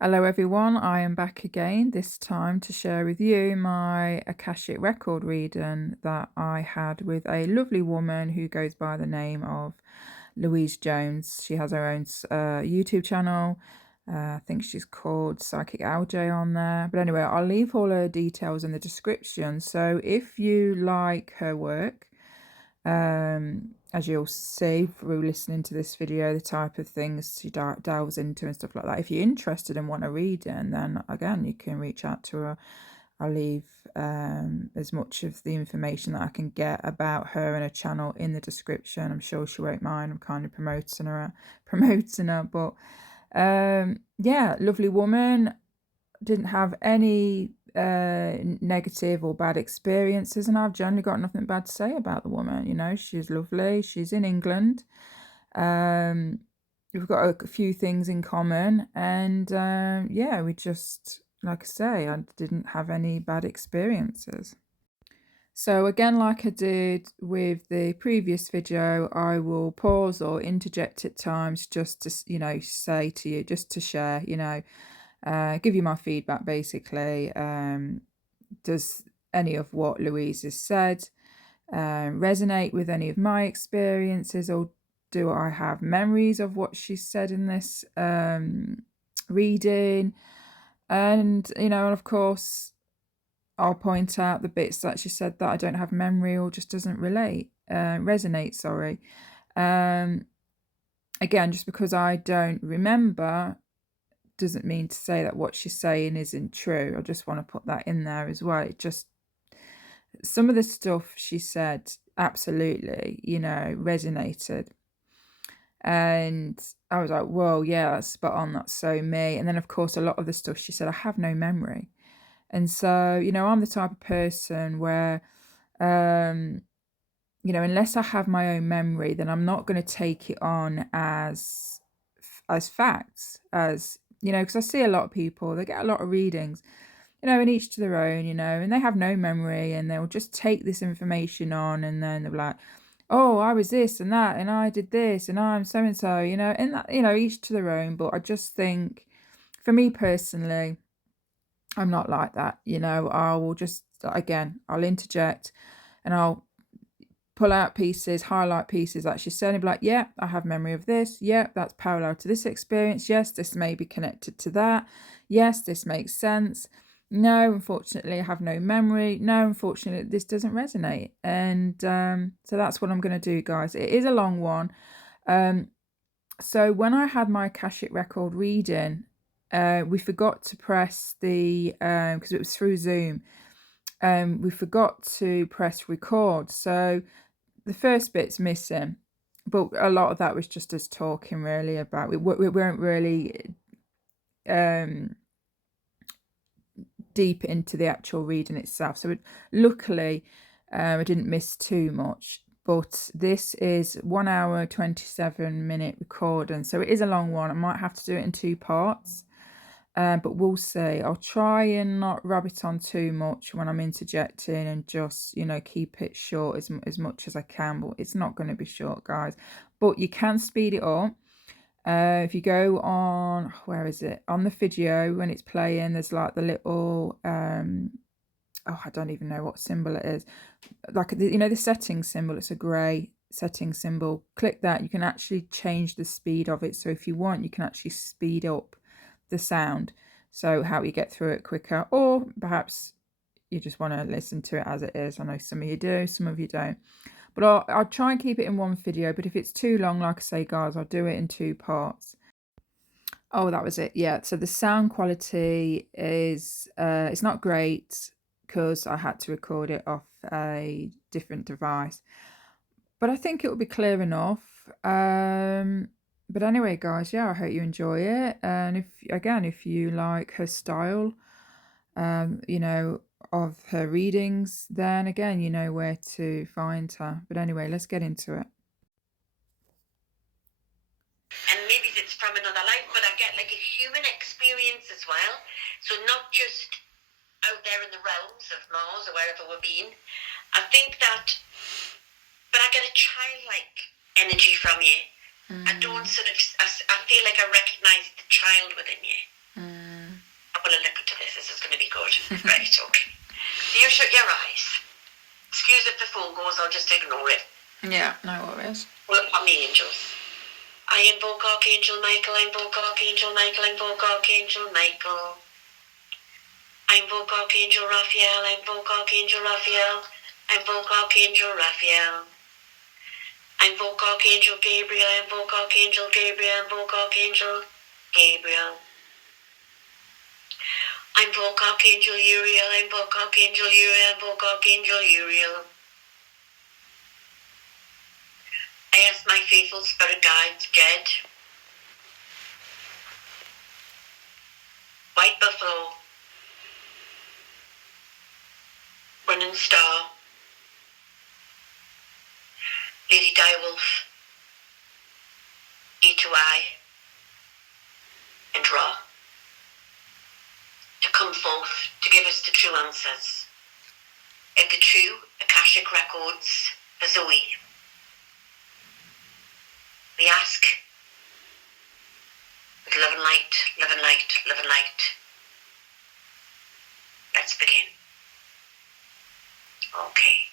Hello everyone, I am back again, this time to share with you my Akashic record reading that I had with a lovely woman who goes by the name of Louise Jones. She has her own YouTube channel. I think she's called Psychic LJ on there. But anyway, I'll leave all her details in the description. So if you like her work, as you'll see through listening to this video, the type of things she delves into and stuff like that. If you're interested and want to read it, and then again, you can reach out to her. I'll leave as much of the information that I can get about her and her channel in the description. I'm sure she won't mind. I'm kind of promoting her, but yeah, lovely woman. Didn't have any negative or bad experiences, and I've generally got nothing bad to say about the woman. You know, she's lovely. She's in England. We've got a few things in common, and yeah, we just, like I say, I didn't have any bad experiences. So again, like I did with the previous video, I will pause or interject at times just to, say to you, just to share, give you my feedback basically. Does any of what Louise has said resonate with any of my experiences, or do I have memories of what she said in this reading? And, of course, I'll point out the bits that she said that I don't have memory or just doesn't resonate, sorry. Again, just because I don't remember doesn't mean to say that what she's saying isn't true. I just want to put that in there as well. It just, some of the stuff she said absolutely, resonated. And I was like, whoa, yeah, that's spot on. That's so me. And then, of course, a lot of the stuff she said, I have no memory. And so, I'm the type of person where, unless I have my own memory, then I'm not going to take it on as facts, because I see a lot of people, they get a lot of readings, and each to their own, and they have no memory, and they'll just take this information on, and then they're like, oh, I was this and that, and I did this, and I'm so and so, and that, each to their own. But I just think, for me personally, I'm not like that. I will just, again, I'll interject, and I'll pull out pieces, highlight pieces that she's saying, be like, yeah, I have memory of this. Yeah, that's parallel to this experience. Yes, this may be connected to that. Yes, this makes sense. No, unfortunately, I have no memory. No, unfortunately, this doesn't resonate. And so that's what I'm going to do, guys. It is a long one. So when I had my Akashic record reading, we forgot to press the, because it was through Zoom, we forgot to press record. So the first bit's missing, but a lot of that was just us talking really about it. We weren't really deep into the actual reading itself. So luckily, I didn't miss too much. But this is 1 hour 27-minute recording, so it is a long one. I might have to do it in 2 parts. But we'll see. I'll try and not rabbit on too much when I'm interjecting, and just, keep it short as much as I can. But it's not going to be short, guys. But you can speed it up. If you go on, where is it? On the video, when it's playing, there's like the little, oh, I don't even know what symbol it is. Like, the setting symbol. It's a grey setting symbol. Click that. You can actually change the speed of it. So if you want, you can actually speed up the sound, so how you get through it quicker, or perhaps you just want to listen to it as it is. I know some of you do, some of you don't, but I'll try and keep it in one video. But if it's too long, like I say, guys, I'll do it in 2 parts. Oh, that was it. Yeah, so the sound quality is it's not great because I had to record it off a different device, but I think it will be clear enough. But anyway, guys, yeah, I hope you enjoy it. And if you like her style, of her readings, then again, you know where to find her. But anyway, let's get into it. And maybe it's from another life, but I get like a human experience as well. So not just out there in the realms of Mars or wherever we're being. I think that, but I get a childlike energy from you. I don't sort of, I feel like I recognise the child within you. full of liquor to this. This is going to be good. Right, okay. So you shut your eyes. Excuse if the phone goes, I'll just ignore it. Yeah, no worries. Well, upon the angels. I invoke Archangel Michael, I invoke Archangel Michael, I invoke Archangel Michael. I invoke Archangel Raphael, I invoke Archangel Raphael, I invoke Archangel Raphael. I invoke Archangel Gabriel, I invoke Archangel Gabriel, I invoke Archangel Gabriel. I invoke Archangel Uriel, I invoke Archangel Uriel, I invoke Archangel Uriel. I ask my faithful spirit guides, Jed, White Buffalo, Running Star, Lady Direwolf, E2I, and Ra, to come forth to give us the true answers of the true Akashic records for Zoe. We ask with love and light, love and light, love and light. Let's begin. Okay.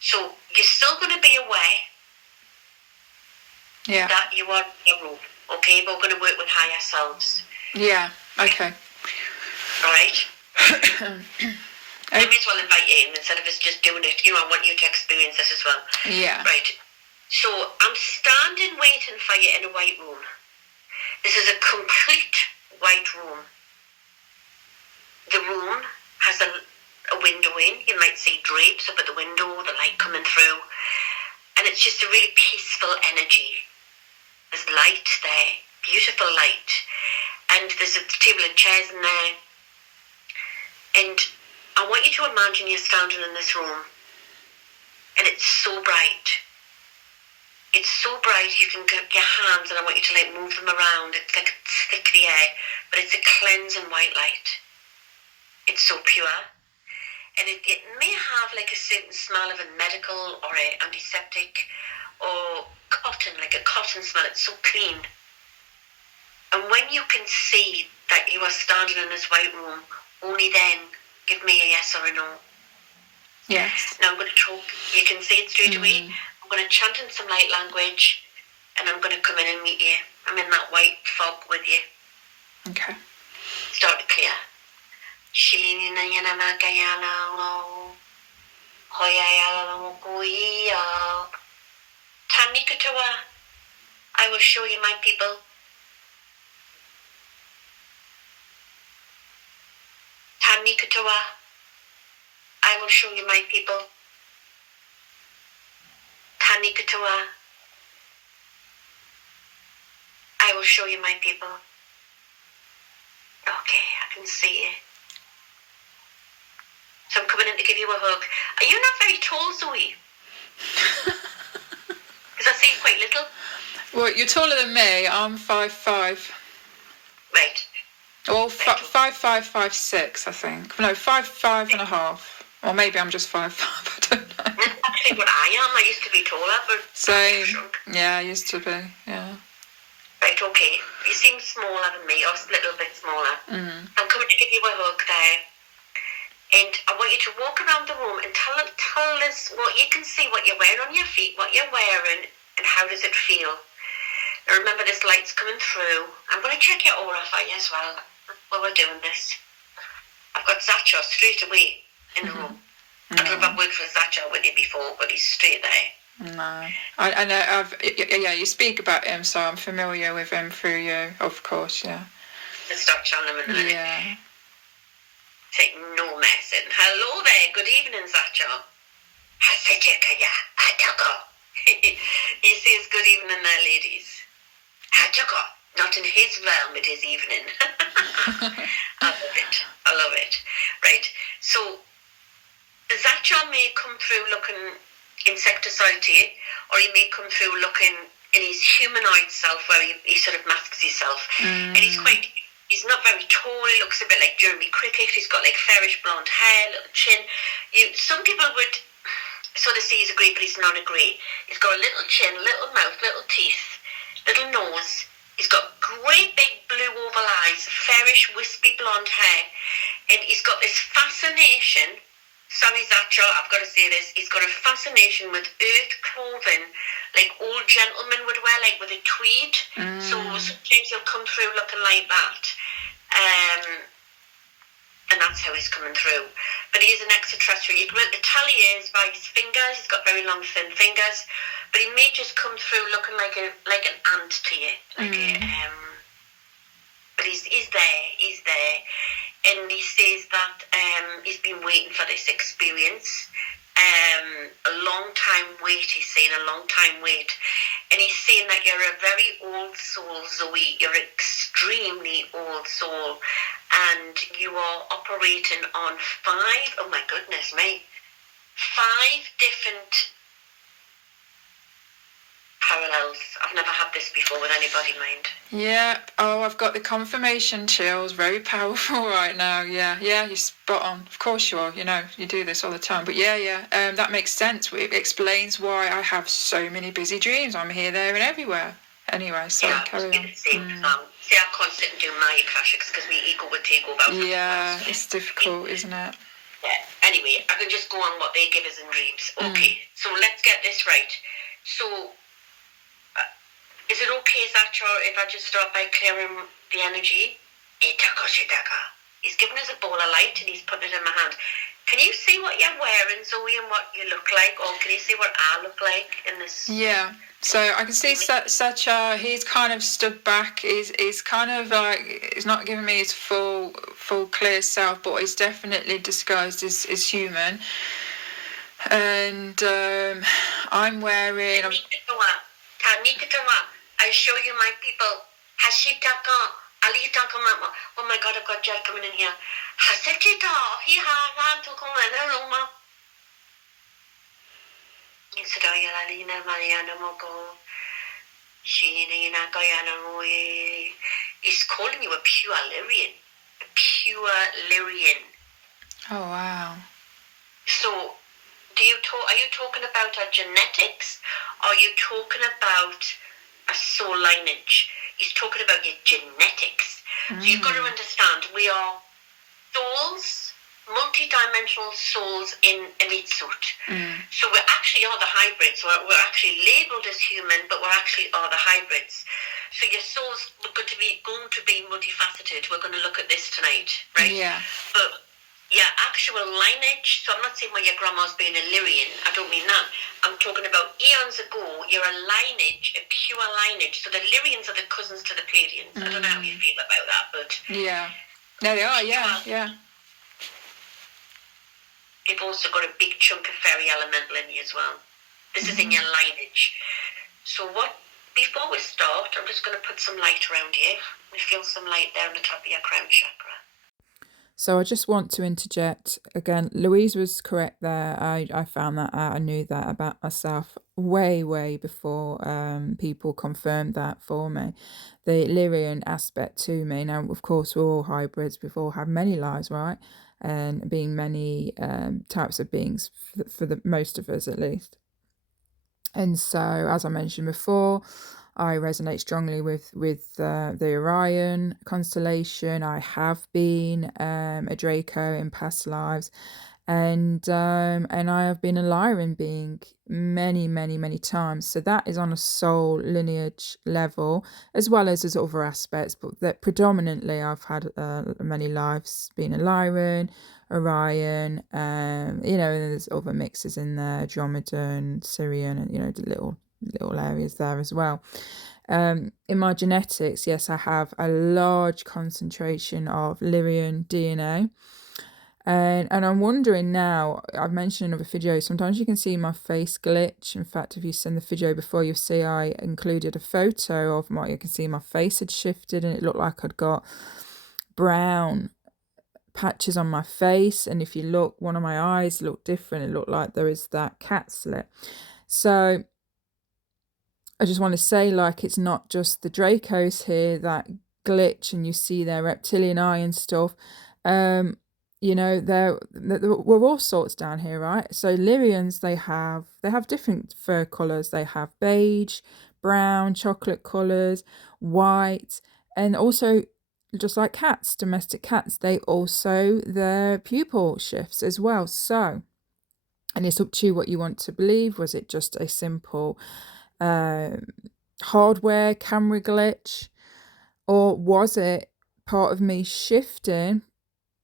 So you're still going to be aware that you are in a room, okay? But we're going to work with higher selves. Yeah, okay. All right? I may as well invite you in instead of us just doing it. You know, I want you to experience this as well. Yeah. Right. So I'm standing waiting for you in a white room. This is a complete white room. The room has a window in. You might see drapes up at the window, the light coming through. And it's just a really peaceful energy. There's light there, beautiful light. And there's a table and chairs in there. And I want you to imagine you're standing in this room. And it's so bright. It's so bright you can get your hands and I want you to like move them around. It's like it's thick the air, but it's a cleansing white light. It's so pure. And it may have like a certain smell of a medical or an antiseptic or cotton, like a cotton smell. It's so clean. And when you can see that you are standing in this white room, only then give me a yes or a no. Yes. Now I'm going to talk. You can see it straight away. I'm going to chant in some light language and I'm going to come in and meet you. I'm in that white fog with you. Okay. Start to clear. Tanikatawa, I will show you my people. Tanikatawa, I will show you my people. Tanikatawa, I will show you my people. Okay, I can see you. So I'm coming in to give you a hug. Are you not very tall, Zoe? Because I see you quite little. Well, you're taller than me. I'm 5'5". Right. Well, 5'5", 5'6", I think. No, 5'5" and a half. Or maybe I'm just 5'5", I don't know. That's actually what I am. I used to be taller, but Same. I've shrunk. Yeah, I used to be, yeah. Right, okay. You seem smaller than me, or a little bit smaller. I'm coming to give you a hug there. And I want you to walk around the room and tell us what you can see, what you're wearing on your feet, what you're wearing, and how does it feel. Now remember, this light's coming through. I'm going to check your aura for you as well while we're doing this. I've got Zacho straight away in the room. I don't know if I've worked with Zacho with you before, but he's straight there. No. I know, yeah, you speak about him, so I'm familiar with him through you, of course, yeah. Let's start channeling him in a minute. Yeah. Take no messing. Hello there, good evening, Zacho. Hasechekaya, Hatako. You see, it's good evening there, ladies. Hatako. Not in his realm, it is evening. I love it. I love it. Right. So, Zacho may come through looking insecticide to you, or he may come through looking in his humanoid self where he sort of masks himself. And he's not very tall. He looks a bit like Jeremy Cricket. He's got like fairish blonde hair, little chin. Some people would sort of see he's a grey, but he's not a grey. He's got a little chin, little mouth, little teeth, little nose. He's got great big blue oval eyes, fairish wispy blonde hair, and he's got this fascination. Sorry, Zacho, I've got to say this. He's got a fascination with earth clothing, like old gentlemen would wear, like with a tweed. So sometimes he'll come through looking like that. And that's how he's coming through. But he is an extraterrestrial. You can tell he is by his fingers. He's got very long, thin fingers. But he may just come through looking like an ant to you. But he's there. And he says that he's been waiting for this experience. A long time wait, he's saying, a long time wait. And he's saying that you're a very old soul, Zoe. You're an extremely old soul. And you are operating on 5 different parallels. I've never had this before with anybody, mind. Yeah. Oh, I've got the confirmation chills. Very powerful right now. Yeah. You're spot on. Of course you are. You know, you do this all the time. But yeah. That makes sense. It explains why I have so many busy dreams. I'm here, there, and everywhere. Anyway, sorry, carry on. See, I can't sit and do my Akashics because my ego would take over. Yeah, it's difficult, isn't it? Yeah. Anyway, I can just go on what they give us in dreams. Okay, so let's get this right. So, is it okay, Zacho, if I just start by clearing the energy? He's given us a ball of light and he's putting it in my hand. Can you see what you're wearing, Zoe, and what you look like? Or can you see what I look like in this? Yeah. So I can see such he's kind of stood back. He's kind of like, he's not giving me his full clear self, but he's definitely disguised as human. And I'm wearing. I show you my people. Hashitaka, Alitaka Mama. Oh my God, I've got Jed coming in here. Hasetita, he had to come in the room. Alina Mariana Moko. Sheena Guyana. He's calling you a pure Lyrian. A pure Lyrian. Oh wow. So are you talking about our genetics? Or are you talking about a soul lineage? He's talking about your genetics. So you've got to understand, we are souls, multi-dimensional souls in a meat suit. So we actually are the hybrids. We're actually labelled as human, but we actually are the hybrids. So your soul's going to be multifaceted. We're going to look at this tonight, right? Yeah. But your actual lineage, so I'm not saying your grandma's being a Lyrian, I don't mean that. I'm talking about eons ago, you're a lineage, a pure lineage. So the Lyrians are the cousins to the Pleiadians. I don't know how you feel about that, but... Yeah. No, they are, yeah. You've also got a big chunk of fairy elemental in you as well. This is in your lineage. So before we start, I'm just going to put some light around you. We feel some light there on the top of your crown chakra. So I just want to interject again. Louise was correct there. I found that out. I knew that about myself way before people confirmed that for me. The Lyrian aspect to me. Now, of course, we're all hybrids. We've all had many lives, right? And being many types of beings for the most of us, at least. And so, as I mentioned before, I resonate strongly with the Orion constellation. I have been a Draco in past lives, and I have been a Lyran being many times. So that is on a soul lineage level, as well as other aspects. But that predominantly, I've had many lives being a Lyran, Orion. And there's other mixes in there, Andromedan, Syrian, and the little areas there as well. In my genetics, yes, I have a large concentration of Lyrian DNA. And I'm wondering now, I've mentioned in other videos, sometimes you can see my face glitch. In fact, if you send the video before, you'll see I included a photo of you can see my face had shifted and it looked like I'd got brown patches on my face. And if you look, one of my eyes looked different. It looked like there is that cat slit. So I just want to say, it's not just the Dracos here that glitch and you see their reptilian eye and stuff. We're all sorts down here, right? So Lyrians, they have different fur colours. They have beige, brown, chocolate colours, white, and also just like cats, domestic cats, their pupil shifts as well. So, and it's up to you what you want to believe. Was it just a simple hardware camera glitch, or was it part of me shifting,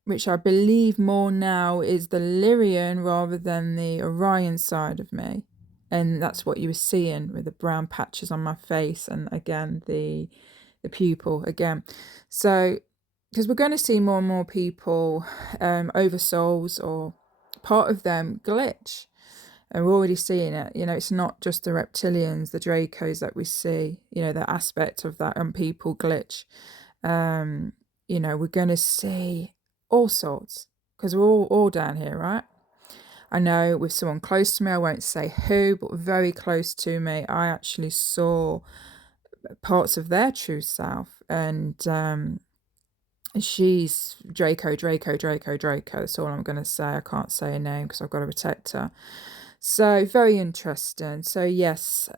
which I believe more now is the Lyrian rather than the Orion side of me? And that's what you were seeing with the brown patches on my face, and again the pupil again. So, because we're going to see more and more people, oversouls or part of them glitch. And we're already seeing it. It's not just the reptilians, the Dracos that we see, the aspect of that and people glitch. We're going to see all sorts, because we're all down here, right? I know with someone close to me, I won't say who, but very close to me, I actually saw parts of their true self. And she's Draco. That's all I'm going to say. I can't say her name because I've got to protect her. So very interesting. So yes,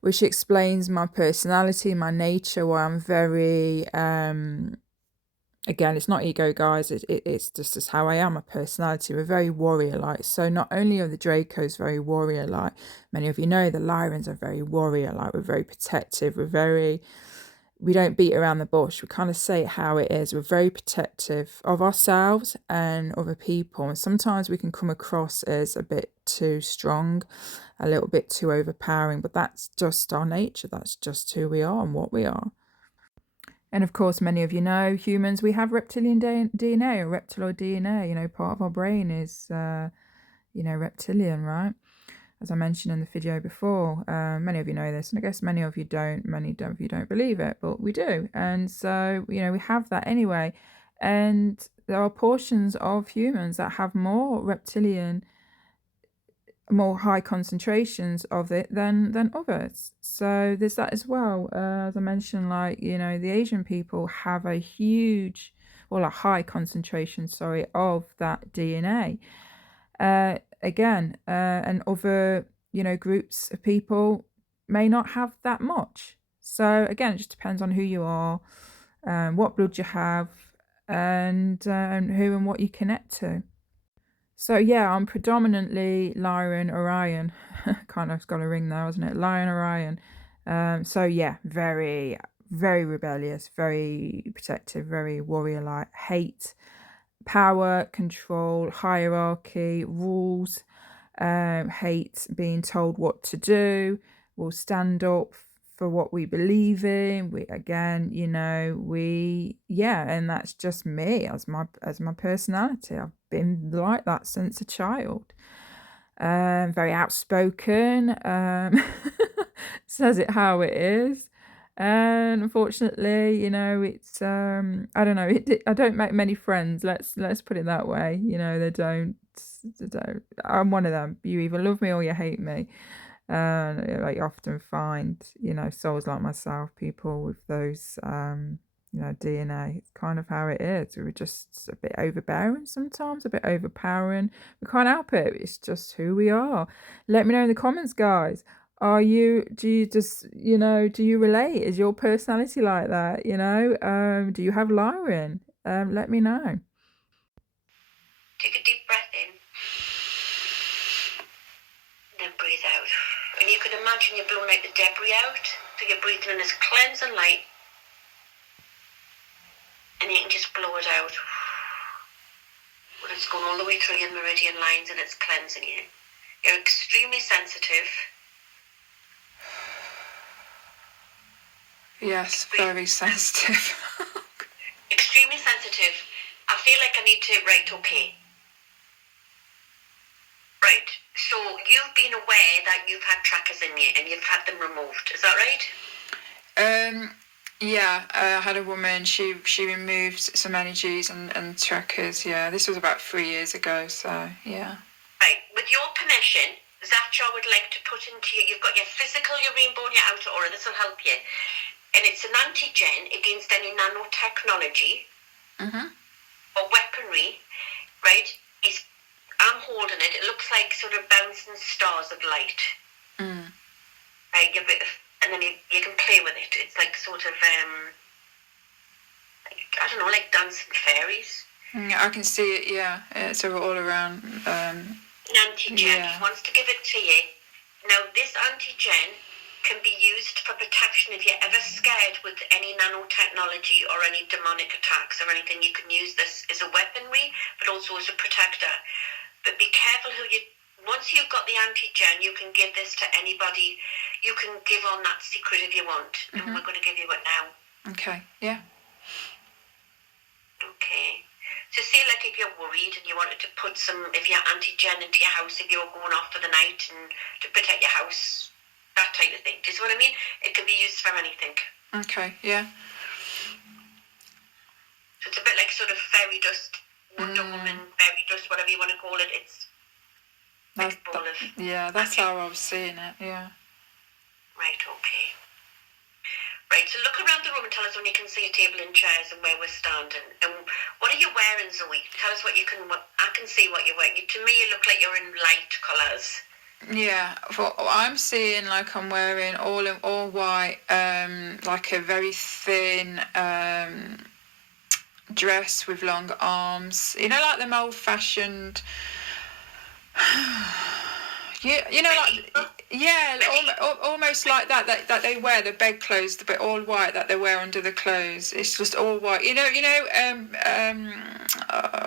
which explains my personality, my nature, why I'm very, again, it's not ego, guys. It's just how I am, a personality. We're very warrior-like. So not only are the Dracos very warrior-like, many of you know the Lyrans are very warrior-like. We're very protective. We don't beat around the bush. We kind of say it how it is. We're very protective of ourselves and other people. And sometimes we can come across as a bit too strong, a little bit too overpowering. But that's just our nature. That's just who we are and what we are. And of course, many of you know, humans, we have reptilian DNA or reptiloid DNA. Part of our brain is, reptilian, right? As I mentioned in the video before. Many of you know this, and I guess many of you don't. Many of you don't believe it, but we do. And so, we have that anyway. And there are portions of humans that have more reptilian, more high concentrations of it than others. So there's that as well. As I mentioned, the Asian people have a high concentration, of that DNA. And other, groups of people may not have that much. So again, it just depends on who you are, what blood you have, and who and what you connect to. So yeah, I'm predominantly Lyran Orion. Kind of got a ring there, hasn't it? Lion Orion. So yeah, very, very rebellious, very protective, very warrior-like. Hate power, control, hierarchy, rules. Hate being told what to do. We'll stand up for what we believe in. And that's just me as my personality. I've been like that since a child. Very outspoken. Says it how it is. And unfortunately, it's I don't know. I don't make many friends. Let's put it that way. They don't. I'm one of them. You either love me or you hate me. You often find, souls like myself, people with those, DNA. It's kind of how it is. We're just a bit overbearing sometimes, a bit overpowering. We can't help it. It's just who we are. Let me know in the comments, guys. Do you relate? Is your personality like that? Do you have Lyran? Let me know. Take a deep breath in. Then breathe out. And you can imagine you're blowing out the debris out. So you're breathing in this cleansing light. And you can just blow it out. When it's going all the way through your meridian lines and it's cleansing you. You're extremely sensitive. Yes, very sensitive. Extremely sensitive. I feel like I need to, okay. Right, so you've been aware that you've had trackers in you and you've had them removed, is that right? Yeah, I had a woman, she removed some energies and trackers, yeah. This was about 3 years ago, so yeah. Right, with your permission, Zatcha would like to put into you, you've got your physical, your rainbow and your outer aura, this will help you. And it's an antigen against any nanotechnology or weaponry, right? I'm holding it. It looks like sort of bouncing stars of light. Right, and then you can play with it. It's like sort of I don't know, like dancing fairies. I can see it. Yeah, it's all around. An antigen. Yeah. He wants to give it to you. Now, this antigen can be used for protection if you're ever scared with any nanotechnology or any demonic attacks or anything. You can use this as a weaponry, but also as a protector. But be careful who you. Once you've got the antigen, you can give this to anybody. You can give on that secret if you want, and we're going to give you it now. Okay. Yeah. Okay. So say like if you're worried and you wanted to put some, if you're antigen into your house, if you were going off for the night and to protect your house, that type of thing. Do you see what I mean? It can be used for anything. Okay. Yeah. So it's a bit like sort of fairy dust, Wonder Woman, fairy dust, whatever you want to call it. It's like a ball of... Yeah, that's how I was seeing it. Yeah. Right, okay. Right, so look around the room and tell us when you can see a table and chairs and where we're standing. And what are you wearing, Zoe? Tell us what you can... I can see what you're wearing. To me, you look like you're in light colours. Yeah, I'm seeing like I'm wearing all white, like a very thin dress with long arms. You know, like them old-fashioned. You know, like almost like that they wear the bedclothes, but all white that they wear under the clothes. It's just all white.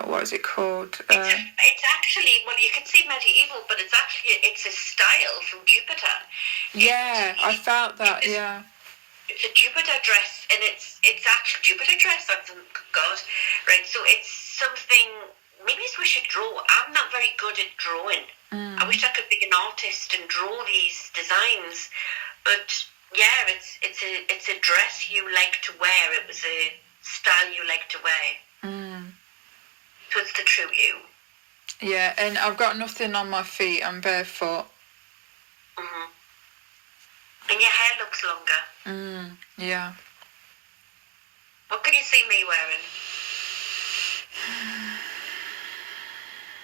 What is it called? It's actually, well, you can see medieval, but it's a style from Jupiter. Yeah, I felt that. Yeah. It's a Jupiter dress, and it's actually Jupiter dress. That's God, right? So it's something. Maybe we should draw. I'm not very good at drawing. I wish I could be an artist and draw these designs, but yeah, it's a dress you like to wear. It was a style you like to wear. So it's the true you. Yeah, and I've got nothing on my feet. I'm barefoot. And your hair looks longer. Yeah. What can you see me wearing?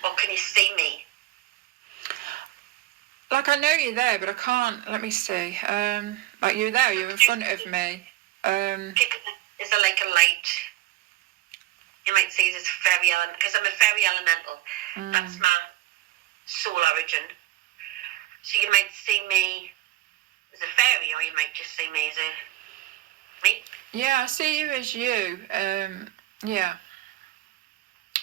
What can you see me? Like, I know you're there, but I can't. Let me see. Like, you're there. You're in front of me. Is there like a light? You might say there's a fairy element, because I'm a fairy elemental. That's my soul origin. So you might see me as a fairy, or you might just see me as me. Yeah, I see you as you. Yeah.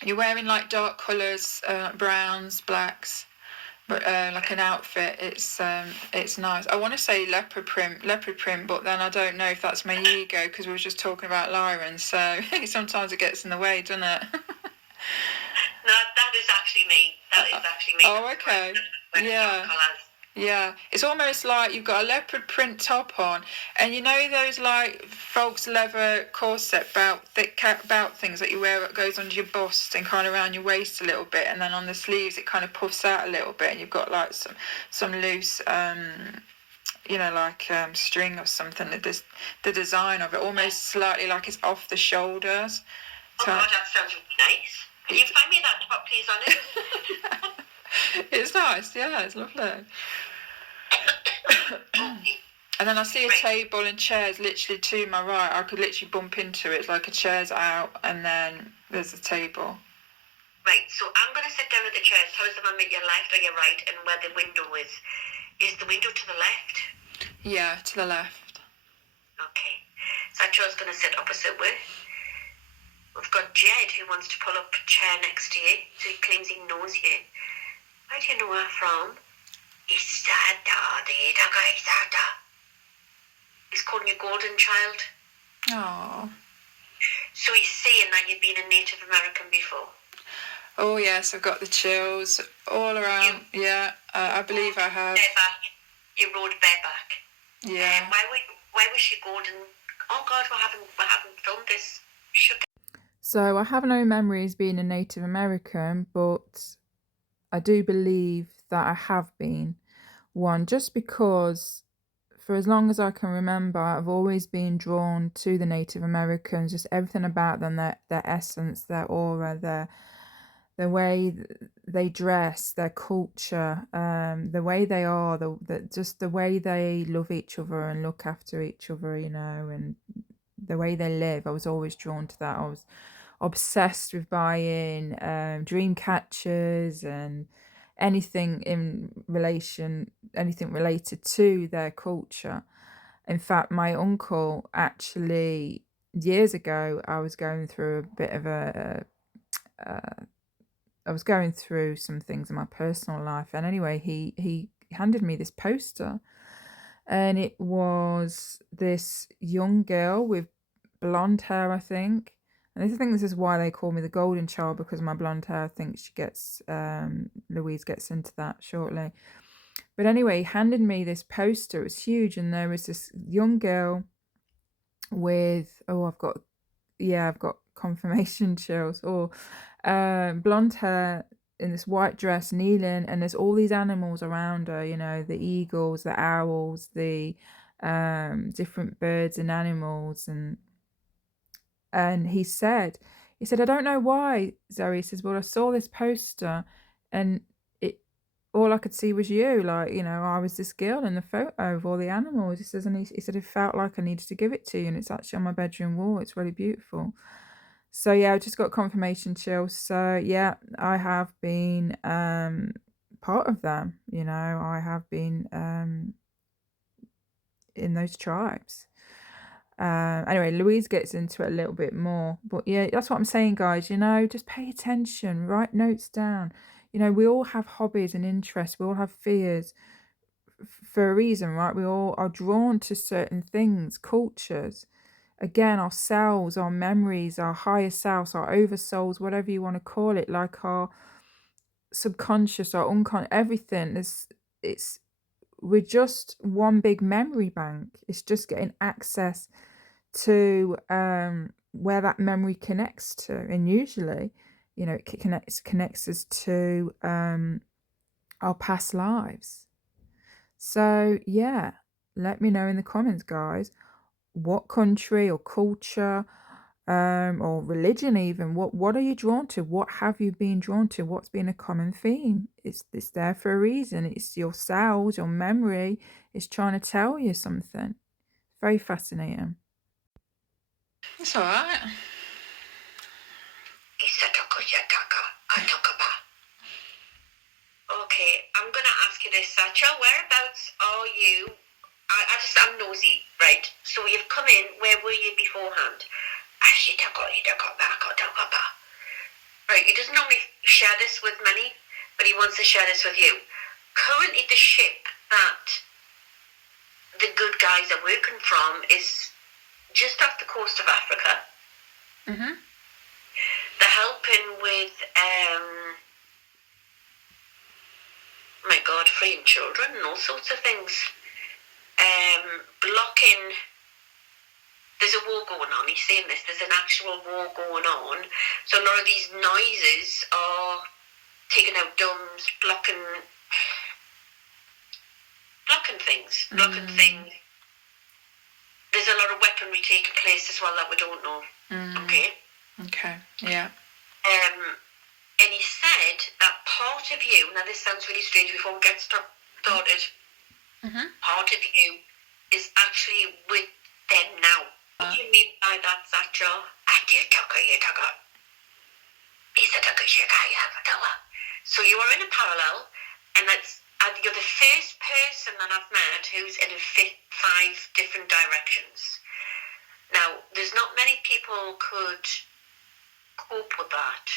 You're wearing like dark colours, browns, blacks, but like an outfit. It's nice. I want to say leopard print, but then I don't know if that's my ego, because we were just talking about Lyran, so sometimes it gets in the way, doesn't it? No, that is actually me. That is actually me. Oh, okay. Yeah. Yeah, it's almost like you've got a leopard print top on, and you know those like false leather corset thick belt things that you wear that goes under your bust and kind of around your waist a little bit, and then on the sleeves it kind of puffs out a little bit, and you've got like some loose string or something. The design of it almost slightly like it's off the shoulders. Oh God, that sounds really nice. Can you find me that top, please, on it? It's nice, yeah, it's lovely. And then I see a table and chairs literally to my right. I could literally bump into it. It's like a chair's out and then there's a table. Right, so I'm going to sit down at the chairs. Tell us if I'm at your left or your right and where the window is. Is the window to the left? Yeah, to the left. Okay. So Joe's going to sit opposite with. We've got Jed who wants to pull up a chair next to you. So he claims he knows you. Where do you know her from? He's calling you golden child. Oh. So he's saying that you've been a Native American before. Oh yes, I've got the chills all around. I believe I have. Bareback. You rode bareback. Yeah. Why was she golden? Oh God, we haven't filmed this. So I have no memories being a Native American, but I do believe that I have been one, just because for as long as I can remember, I've always been drawn to the Native Americans, just everything about them, their essence, their aura, the way they dress, their culture, the way they are, just the way they love each other and look after each other, and the way they live. I was always drawn to that. I was obsessed with buying dream catchers and anything related to their culture. In fact, my uncle actually, years ago, I was going through a bit of I was going through some things in my personal life, and anyway, he handed me this poster, and it was this young girl with blonde hair, I think. And I think this is why they call me the golden child, because of my blonde hair. I think Louise gets into that shortly. But anyway, he handed me this poster. It was huge, and there was this young girl with I've got confirmation chills. Or blonde hair in this white dress, kneeling, and there's all these animals around her. The eagles, the owls, the different birds and animals, and he said, I don't know why, Zoe. He says, well, I saw this poster, and it all I could see was you. Like, I was this girl in the photo of all the animals. He says, and he said, it felt like I needed to give it to you, and it's actually on my bedroom wall. It's really beautiful. So yeah, I just got confirmation chills. So yeah, I have been part of them. I have been in those tribes. Anyway, Louise gets into it a little bit more, but yeah, that's what I'm saying, guys. Just pay attention, write notes down. We all have hobbies and interests, we all have fears for a reason, right? We all are drawn to certain things, cultures, again, ourselves, our memories, our higher selves, our oversouls, whatever you want to call it, like our subconscious, our unconscious, everything. We're just one big memory bank. It's just getting access to where that memory connects to, and usually, it connects us to our past lives. So yeah, let me know in the comments, guys, what country or culture or religion, even, what are you drawn to? What have you been drawn to? What's been a common theme? It's there for a reason. It's your cells, your memory is trying to tell you something. Very fascinating. It's all right. Okay, I'm gonna ask you this, Satcha. Whereabouts are you? I'm nosy, right? So you've come in. Where were you beforehand? Right. He doesn't normally share this with many, but he wants to share this with you. Currently, the ship that the good guys are working from is just off the coast of Africa. Mm-hmm. They're helping with, my God, freeing children and all sorts of things. Blocking. There's a war going on. He's saying this. There's an actual war going on. So a lot of these noises are taking out dums, blocking things. There's a lot of weaponry taking place as well that we don't know. Okay. Yeah. And he said that part of you, now this sounds really strange before we get started, part of you is actually with them now. What do you mean by that, Satcha? So you are in a parallel, and you're the first person that I've met who's in 5 different directions. Now, there's not many people could cope with that.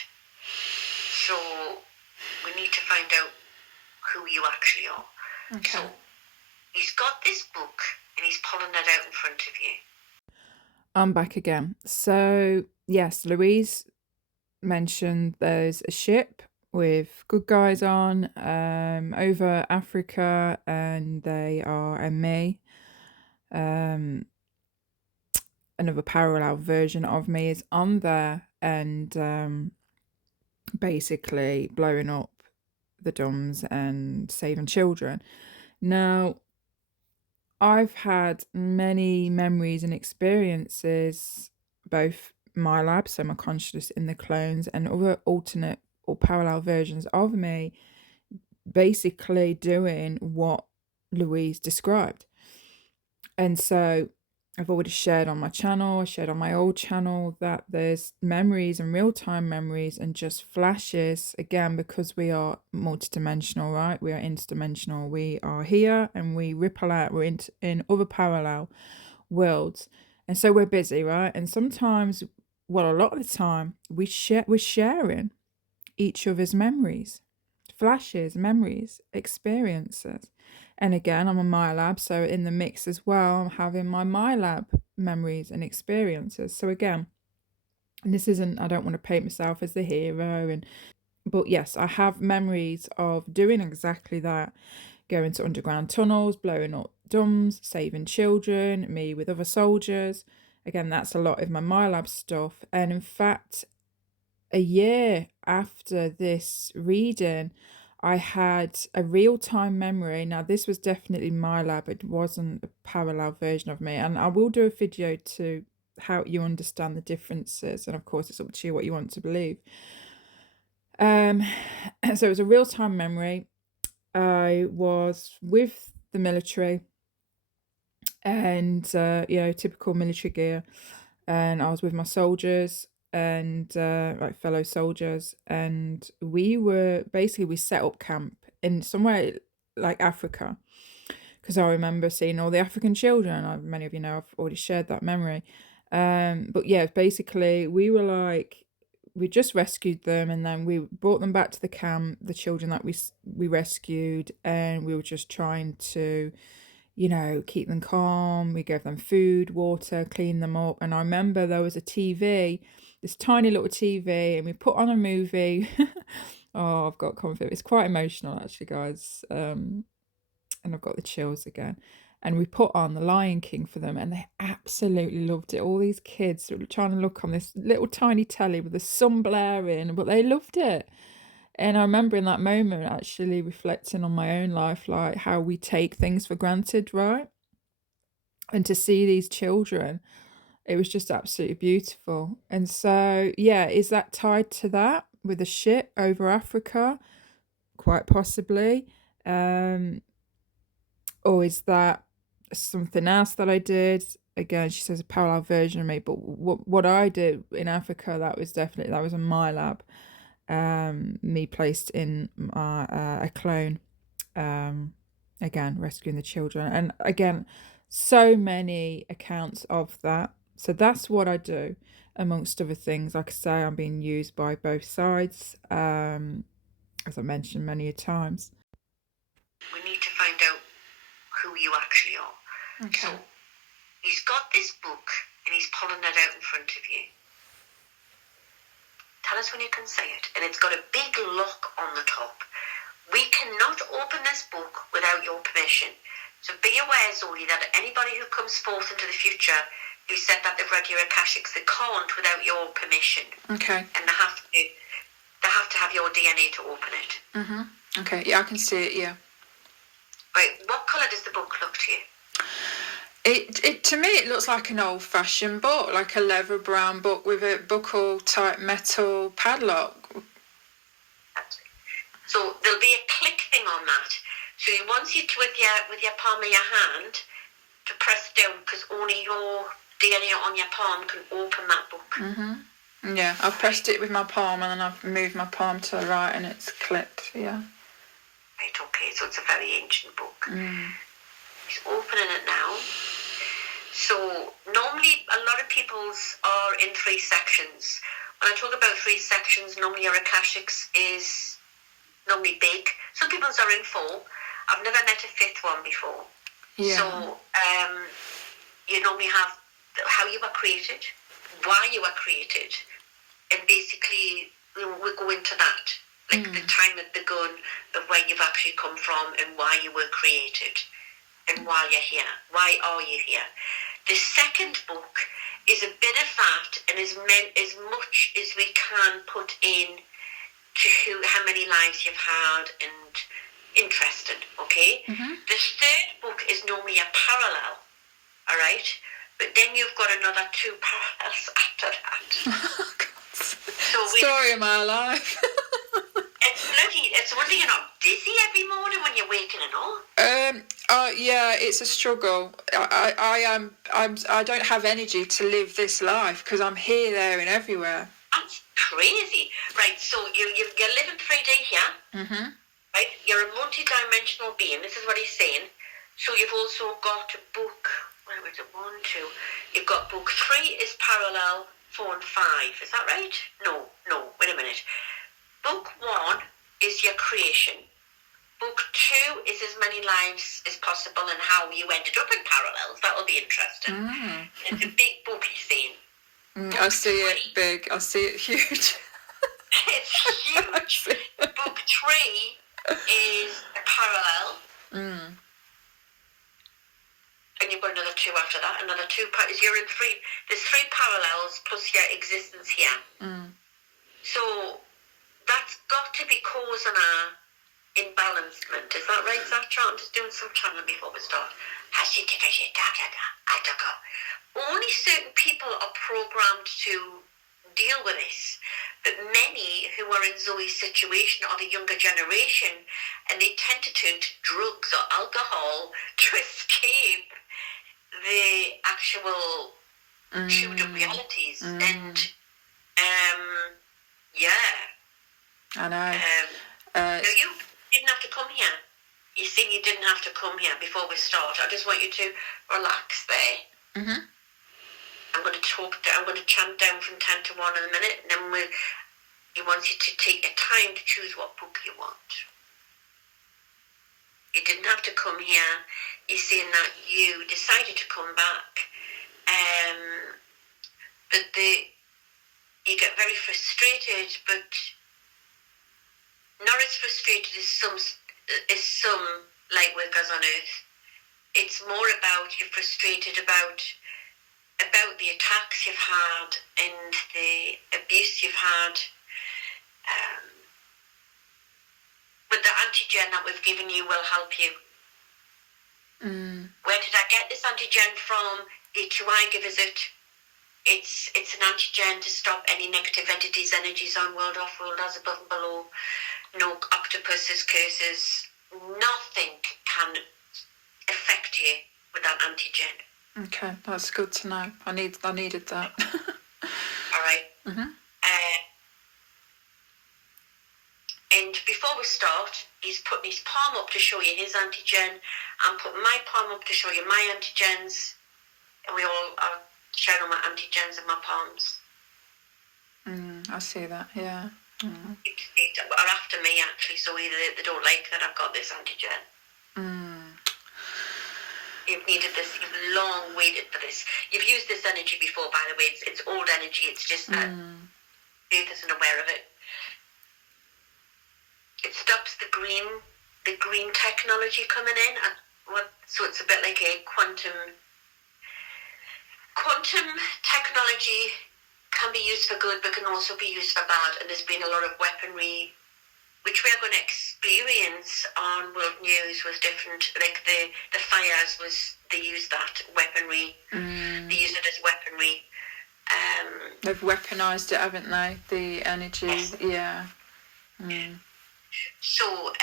So we need to find out who you actually are. Okay. So he's got this book, and he's pulling it out in front of you. I'm back again. So yes, Louise mentioned there's a ship with good guys on over Africa, and they are me. Another parallel version of me is on there, and basically blowing up the dums and saving children. Now, I've had many memories and experiences, both my lab, so my consciousness in the clones, and other alternate or parallel versions of me, basically doing what Louise described. And so I've already shared on my channel, I shared on my old channel, that there's memories and real-time memories and just flashes, again, because we are multidimensional, right? We are interdimensional. We are here and we ripple out. We're in other parallel worlds. And so we're busy, right? And sometimes, well, a lot of the time, we're sharing each other's memories, flashes, memories, experiences. And again, I'm a MyLab, so in the mix as well, I'm having my MyLab memories and experiences. So again, and this isn't, I don't want to paint myself as the hero, but yes, I have memories of doing exactly that, going to underground tunnels, blowing up dums, saving children, me with other soldiers. Again, that's a lot of my MyLab stuff. And in fact, a year after this reading, I had a real-time memory. Now, this was definitely MyLab. It wasn't a parallel version of me. And I will do a video to help you understand the differences. And of course, it's up to you what you want to believe. So it was a real-time memory. I was with the military and, typical military gear. And I was with my soldiers and like fellow soldiers, and we set up camp in somewhere like Africa, because I remember seeing all the African children. Many of you know I've already shared that memory, but yeah, basically we just rescued them, and then we brought them back to the camp, the children that we rescued, and we were just trying to keep them calm. We gave them food, water, clean them up. And I remember there was a TV, this tiny little TV, and we put on a movie. Oh, I've got comfort. It's quite emotional, actually, guys. And I've got the chills again. And we put on The Lion King for them, and they absolutely loved it. All these kids were trying to look on this little tiny telly with the sun blaring, but they loved it. And I remember in that moment actually reflecting on my own life, like how we take things for granted, right? And to see these children, it was just absolutely beautiful. And so, yeah, is that tied to that with the ship over Africa? Quite possibly. Or is that something else that I did? Again, she says a parallel version of me, but what I did in Africa, that was a MyLab. Me placed in a clone, again rescuing the children, and again so many accounts of that. So that's what I do, amongst other things. Like I say, I'm being used by both sides, as I mentioned many a times. We need to find out who you actually are. Okay. So he's got this book and he's pulling it out in front of you. Tell us when you can say it. And it's got a big lock on the top. We cannot open this book without your permission. So be aware, Zoe, that anybody who comes forth into the future who said that they've read your Akashics, they can't without your permission. Okay. And they have to have your DNA to open it. Okay. Yeah, I can see it. Yeah. Right. What colour does the book look to you? It to me it looks like an old-fashioned book, like a leather brown book with a buckle type metal padlock. So there'll be a click thing on that. So he wants you to, with your palm of your hand, to press down, because only your DNA on your palm can open that book. Yeah, I've pressed it with my palm and then I've moved my palm to the right and it's clicked. Yeah. Right. Okay. So it's a very ancient book. He's opening it now. So normally a lot of people's are in 3 sections. When I talk about 3 sections, normally your Akashics is normally big. Some people's are in 4. I've never met a 5th one before. Yeah. So you normally have how you were created, why you were created, and basically we go into that, like the time it begun, of where you've actually come from and why you were created and why you're here. Why are you here? The second book is a bit of that, and is meant as much as we can put in to how many lives you've had and interested, okay? The third book is normally a parallel, all right? But then you've got another 2 parallels after that. Oh, God. So Story of my life. So wonder you're not dizzy every morning when you're waking and all? Yeah, it's a struggle. I don't have energy to live this life because I'm here, there, and everywhere. That's crazy. Right, so you're living 3D here. Mm-hmm. Right? You're a multi-dimensional being. This is what he's saying. So you've also got book, where was it, 1, 2. You've got book 3 is parallel 4 and 5. Is that right? No, wait a minute. Book 1 is your creation. Book 2 is as many lives as possible and how you ended up in parallels. That will be interesting. It's a big book, he's saying. I see it big. I see it huge. It's huge. Book 3 is a parallel. And you've got another 2 after that. Another 2 you're in 3. There's 3 parallels plus your existence here. So that's got to be causing a imbalancement. Is that right, Zatra? I'm just doing some channeling before we start. Only certain people are programmed to deal with this, but many who are in Zoe's situation are the younger generation, and they tend to turn to drugs or alcohol to escape the actual chewed up realities. And I know. No, you didn't have to come here. You see, you didn't have to come here before we start. I just want you to relax there. I'm going to chant down from 10 to 1 in a minute, and then he wants you to take your time to choose what book you want. You didn't have to come here. You're saying that you decided to come back, but you get very frustrated, but not as frustrated as some light workers on earth. It's more about you're frustrated about the attacks you've had and the abuse you've had. But the antigen that we've given you will help you. Where did I get this antigen from? A2I gives it. It's an antigen to stop any negative entities, energies on world, off world, as above and below. No octopuses, curses. Nothing can affect you with that antigen. Okay, that's good to know. I needed that. All right. And before we start, he's putting his palm up to show you his antigen. I'm putting my palm up to show you my antigens. And we all are sharing all my antigens in my palms. I see that, yeah. Are after me, actually, so either they don't like that I've got this antigen. You've needed this, you've long waited for this. You've used this energy before, by the way. It's old energy, it's just that Earth isn't aware of it. It stops the green technology coming in, so it's a bit like a quantum technology can be used for good, but can also be used for bad. And there's been a lot of weaponry, which we are going to experience on World News with different, like the fires they used that weaponry. They used it as weaponry. They've weaponised it, haven't they? The energy, yes. Yeah. So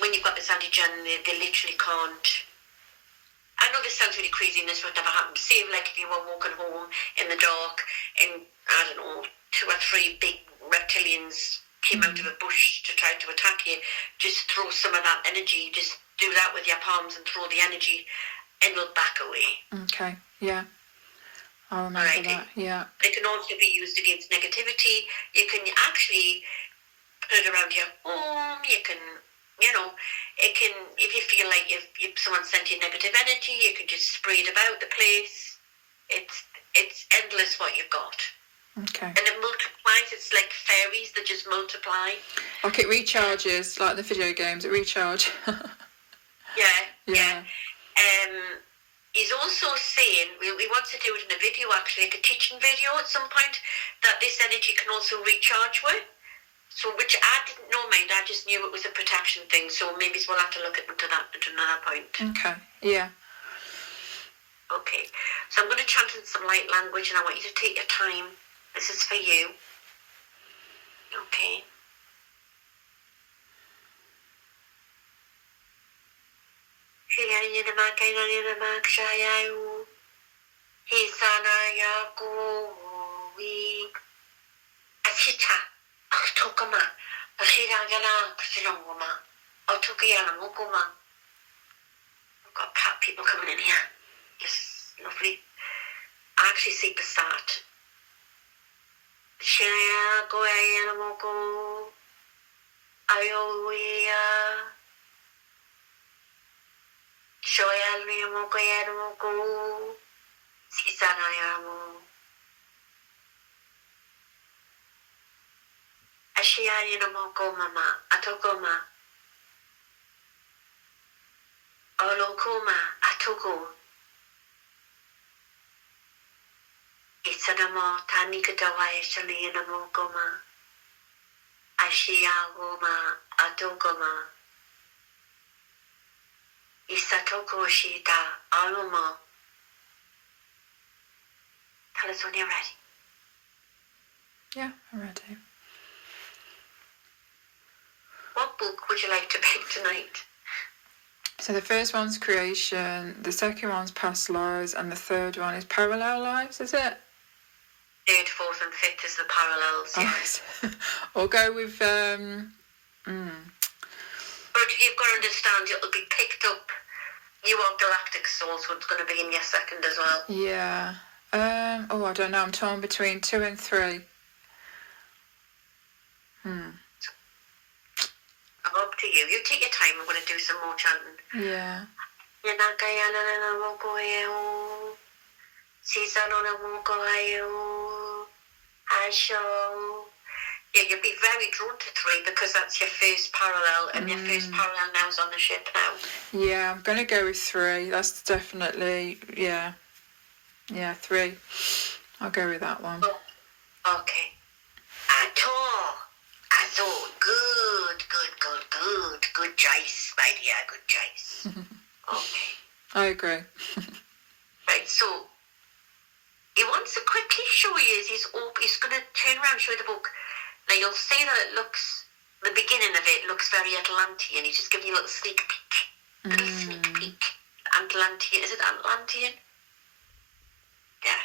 when you've got this antigen, they literally can't. I know this sounds really crazy and this would never happen. Say like if you were walking home in the dark and, I don't know, 2 or 3 big reptilians came out of a bush to try to attack you, just throw some of that energy, just do that with your palms and throw the energy and it'll back away. Okay, yeah. I remember that, yeah. They can also be used against negativity. You can actually put it around your home. You can, it can, if you feel like if someone sent you negative energy, you can just spray it about the place. It's endless what you've got. Okay. And it multiplies. It's like fairies that just multiply. Like it recharges, like the video games, it recharges. Yeah. He's also saying, we want to do it in a video, actually, like a teaching video at some point, that this energy can also recharge with. So, which I didn't know, mind, I just knew it was a protection thing, so maybe we'll have to look into that at another point. Okay, yeah. Okay, so I'm going to chant in some light language, and I want you to take your time. This is for you. Okay. Yinamakanyanamakshayayu. Hisanayakowi. Ashita. Aktokama. Ashirangana Kusilongoma. Otukiyamokoma. I've got cat people coming in here. It's lovely. I actually see Passat. Shaya Goyanamoko. Ayoya. Shoyalmoko Yanamoko. Sisanayamu. Ashiyanamoko Mama. Atokoma. Olokoma. Atoko. Isanamo Tanikatawai Shaliyanamokoma. Ashiyagoma Atokoma. Isatoko Shita Alomo. Tell us when you're ready. Yeah, I'm ready. What book would you like to pick tonight? So the first one's creation, the second one's past lives, and the third one is parallel lives, is it? Third, fourth, and fifth is the parallels. Yes. Or go with But you've got to understand, it'll be picked up. You are Galactic Soul, so it's going to be in your second as well. yeah. I don't know. I'm torn between 2 and 3. Up to you. You take your time. I'm going to do some more chanting. Yeah. Yeah, you'll be very drawn to 3 because that's your first parallel, and your first parallel now is on the ship now. Yeah, I'm going to go with 3. That's definitely, yeah. Yeah, 3. I'll go with that one. Okay. Good choice, my dear, good choice. Okay. I agree. Right, so he wants to quickly show you he's going to turn around and show you the book. Now you'll see that it looks, the beginning of it looks very Atlantean. He's just giving you a little sneak peek. Atlantean, is it Atlantean? Yeah.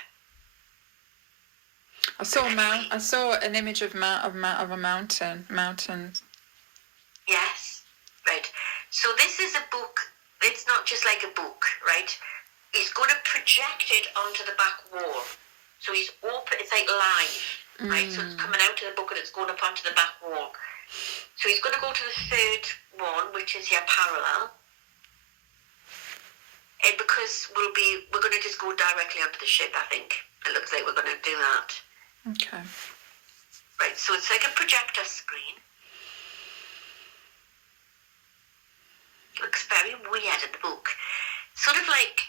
I saw an image of a mountain. Yes. Right. So this is a book. It's not just like a book, right? He's going to project it onto the back wall. So he's open. It's like live, right? So it's coming out of the book and it's going up onto the back wall. So he's going to go to the third one, which is your parallel. And because we're going to just go directly onto the ship, I think. It looks like we're going to do that. Okay. Right, so it's like a projector screen. It looks very weird in the book. Sort of like,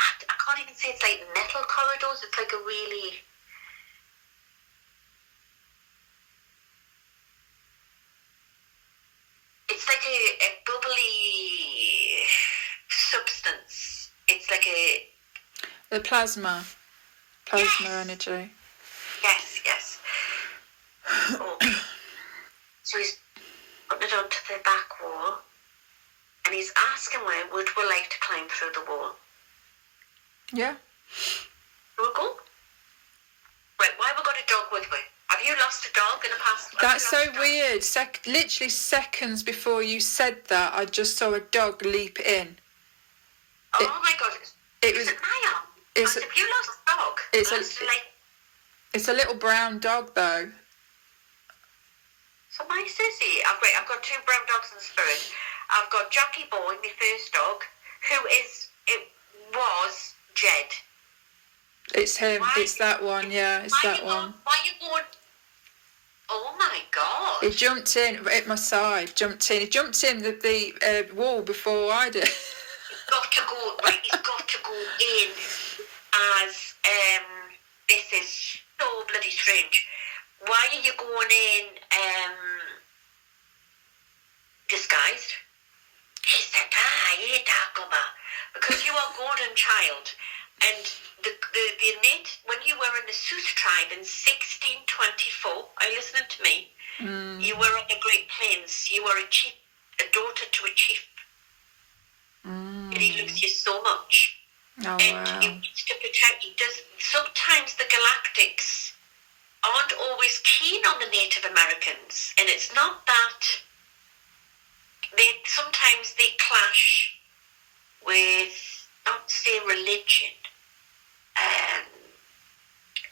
I can't even say it's like metal corridors. It's like a really... It's like a bubbly substance. It's like The plasma yes. energy. Yes. Okay. So he's putting it onto the back wall, and he's asking where would we like to climb through the wall. Yeah. Here we go. Right, why have we got a dog with we? Have you lost a dog in the past? That's so weird. Literally seconds before you said that, I just saw a dog leap in. Oh my God! Is it Maya? Have you lost a dog? It's a little brown dog though. So my sissy, I've got 2 brown dogs in the spirit. I've got Jackie Boy, my first dog, was Jed. It's him. It's that one. Yeah, it's that one. Why are you going? Oh my God! He jumped in at my side. He jumped in the wall before I did. He's got to go. Right, he's got to go in as this is so bloody strange. Why are you going in disguised? He said, because you are golden child. And the innate, when you were in the Sus tribe in 1624, are you listening to me? You were on the Great Plains. You were a daughter to a chief and he loves you so much. Oh, And he wow. wants to protect you. Sometimes the Galactics aren't always keen on the Native Americans, and it's not that sometimes they clash with, not say religion,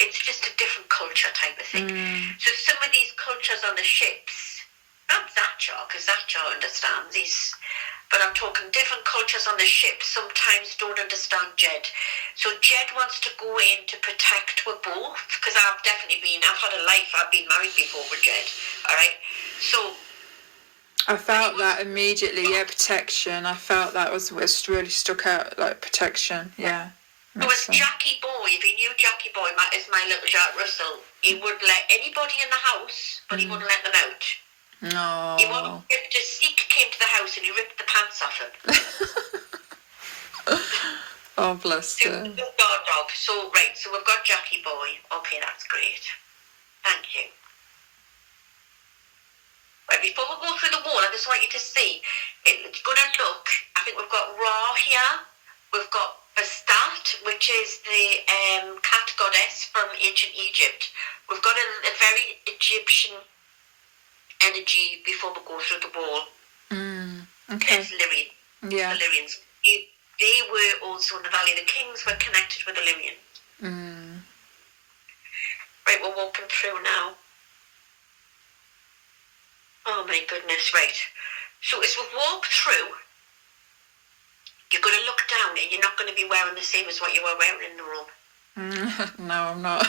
it's just a different culture type of thing. So some of these cultures on the ships, not Zachar, because Zachar understands, but I'm talking different cultures on the ship sometimes don't understand Jed. So Jed wants to go in to protect with both, because I've had a life, I've been married before with Jed, all right? So I felt that immediately, yeah, protection. I felt that was really stuck out, like protection, yeah. So as Jackie Boy, if you knew Jackie Boy is my little Jack Russell, he would let anybody in the house, but he wouldn't let them out. No. He wanted to Zeke came to the house and he ripped the pants off him. Oh, bless So, him. guard dog. So we've got Jackie Boy. Okay, that's great. Thank you. Right, before we go through the wall, I just want you to see. It's going to look, I think we've got Ra here. We've got Bastet, which is the cat goddess from ancient Egypt. We've got a very Egyptian energy before we go through the wall. Okay. It's Lyrian. Yeah. The Lyrians. They were also in the Valley of the Kings, were connected with the Lyrian. Right, we're walking through now. Oh my goodness, right. So as we walk through, you're going to look down and you're not going to be wearing the same as what you were wearing in the room. No, I'm not.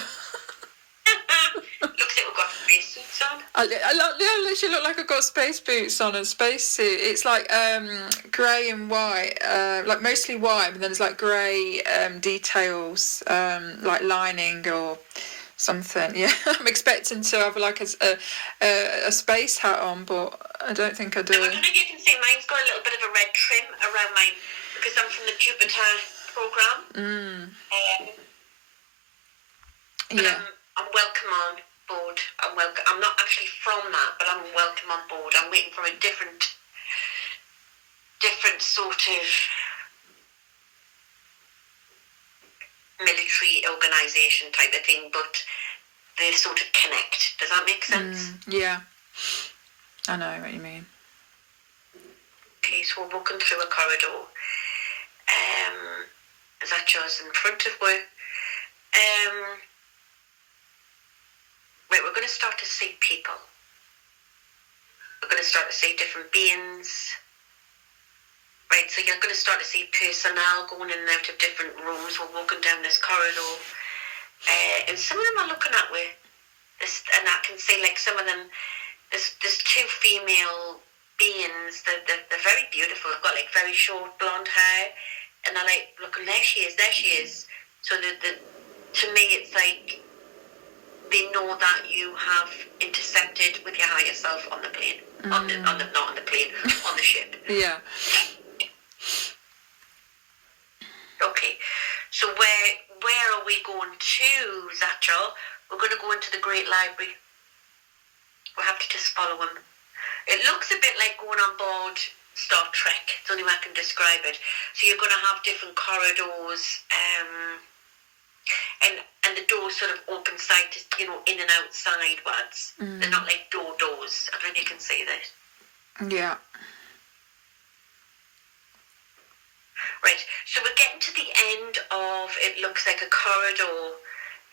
Looks like we've got spacesuits on. I literally look like I've got space boots on and spacesuit. It's like grey and white, like mostly white, but then there's like grey details, like lining or something. Yeah, I'm expecting to have like a space hat on, but I don't think I do. I don't know if you can see, mine's got a little bit of a red trim around mine because I'm from the Jupiter program. Yeah. I'm welcome on board. I'm not actually from that, but I'm welcome on board. I'm waiting for a different sort of military organisation type of thing, but they sort of connect. Does that make sense? Yeah. I know what you mean. Okay, so we're walking through a corridor. Zacho's in front of where. Right, we're going to start to see people. We're going to start to see different beings. Right, so you're going to start to see personnel going in and out of different rooms. We're walking down this corridor. And some of them are looking at me. And I can see, like, some of them, there's two female beings. They're very beautiful. They've got, like, very short blonde hair. And they're like, look, there she is. So to me, it's like, they know that you have intercepted with your higher self on the plane. Not on the plane, on the ship. Yeah. Okay, so where are we going to, Zachar? We're going to go into the Great Library. We'll have to just follow him. It looks a bit like going on board Star Trek. It's the only way I can describe it. So you're going to have different corridors, and the doors sort of open side to, in and out sideways. They're not like doors. I don't know if you can see that. Yeah. Right, so we're getting to the end of, it looks like a corridor,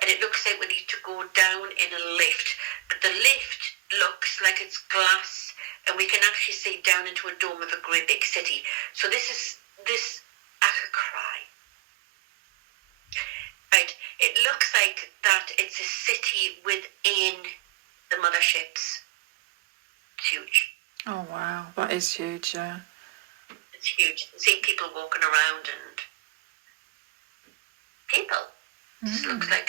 and it looks like we need to go down in a lift. But the lift looks like it's glass, and we can actually see down into a dome of a great big city. So this, I could cry. Right, it looks like that it's a city within the motherships. It's huge. Oh, wow. That is huge, yeah. It's huge. You see people walking around and people. It just looks like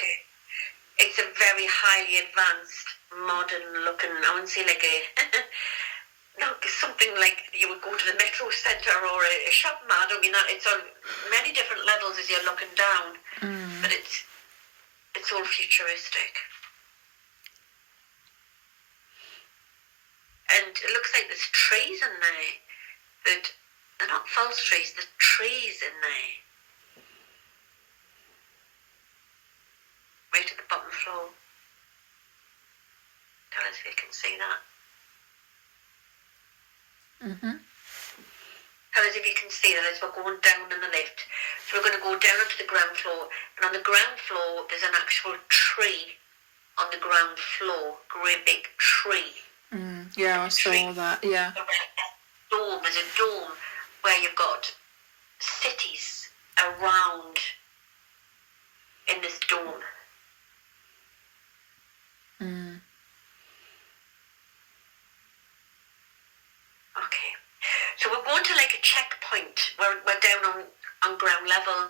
it's a very highly advanced, modern looking, I wouldn't say like something like you would go to the metro centre or a shop mart. I mean, it's on many different levels as you're looking down, but it's all futuristic. And it looks like there's trees in there that They're not false trees, there's trees in there. Right at the bottom floor. Tell us if you can see that. Tell us if you can see that as we're going down in the lift. So we're going to go down onto the ground floor, and on the ground floor there's an actual tree on the ground floor, great big tree. Yeah, I saw that. Yeah. Dome, there's a dome where you've got cities around in this dome. Okay, so we're going to like a checkpoint. We're down on ground level,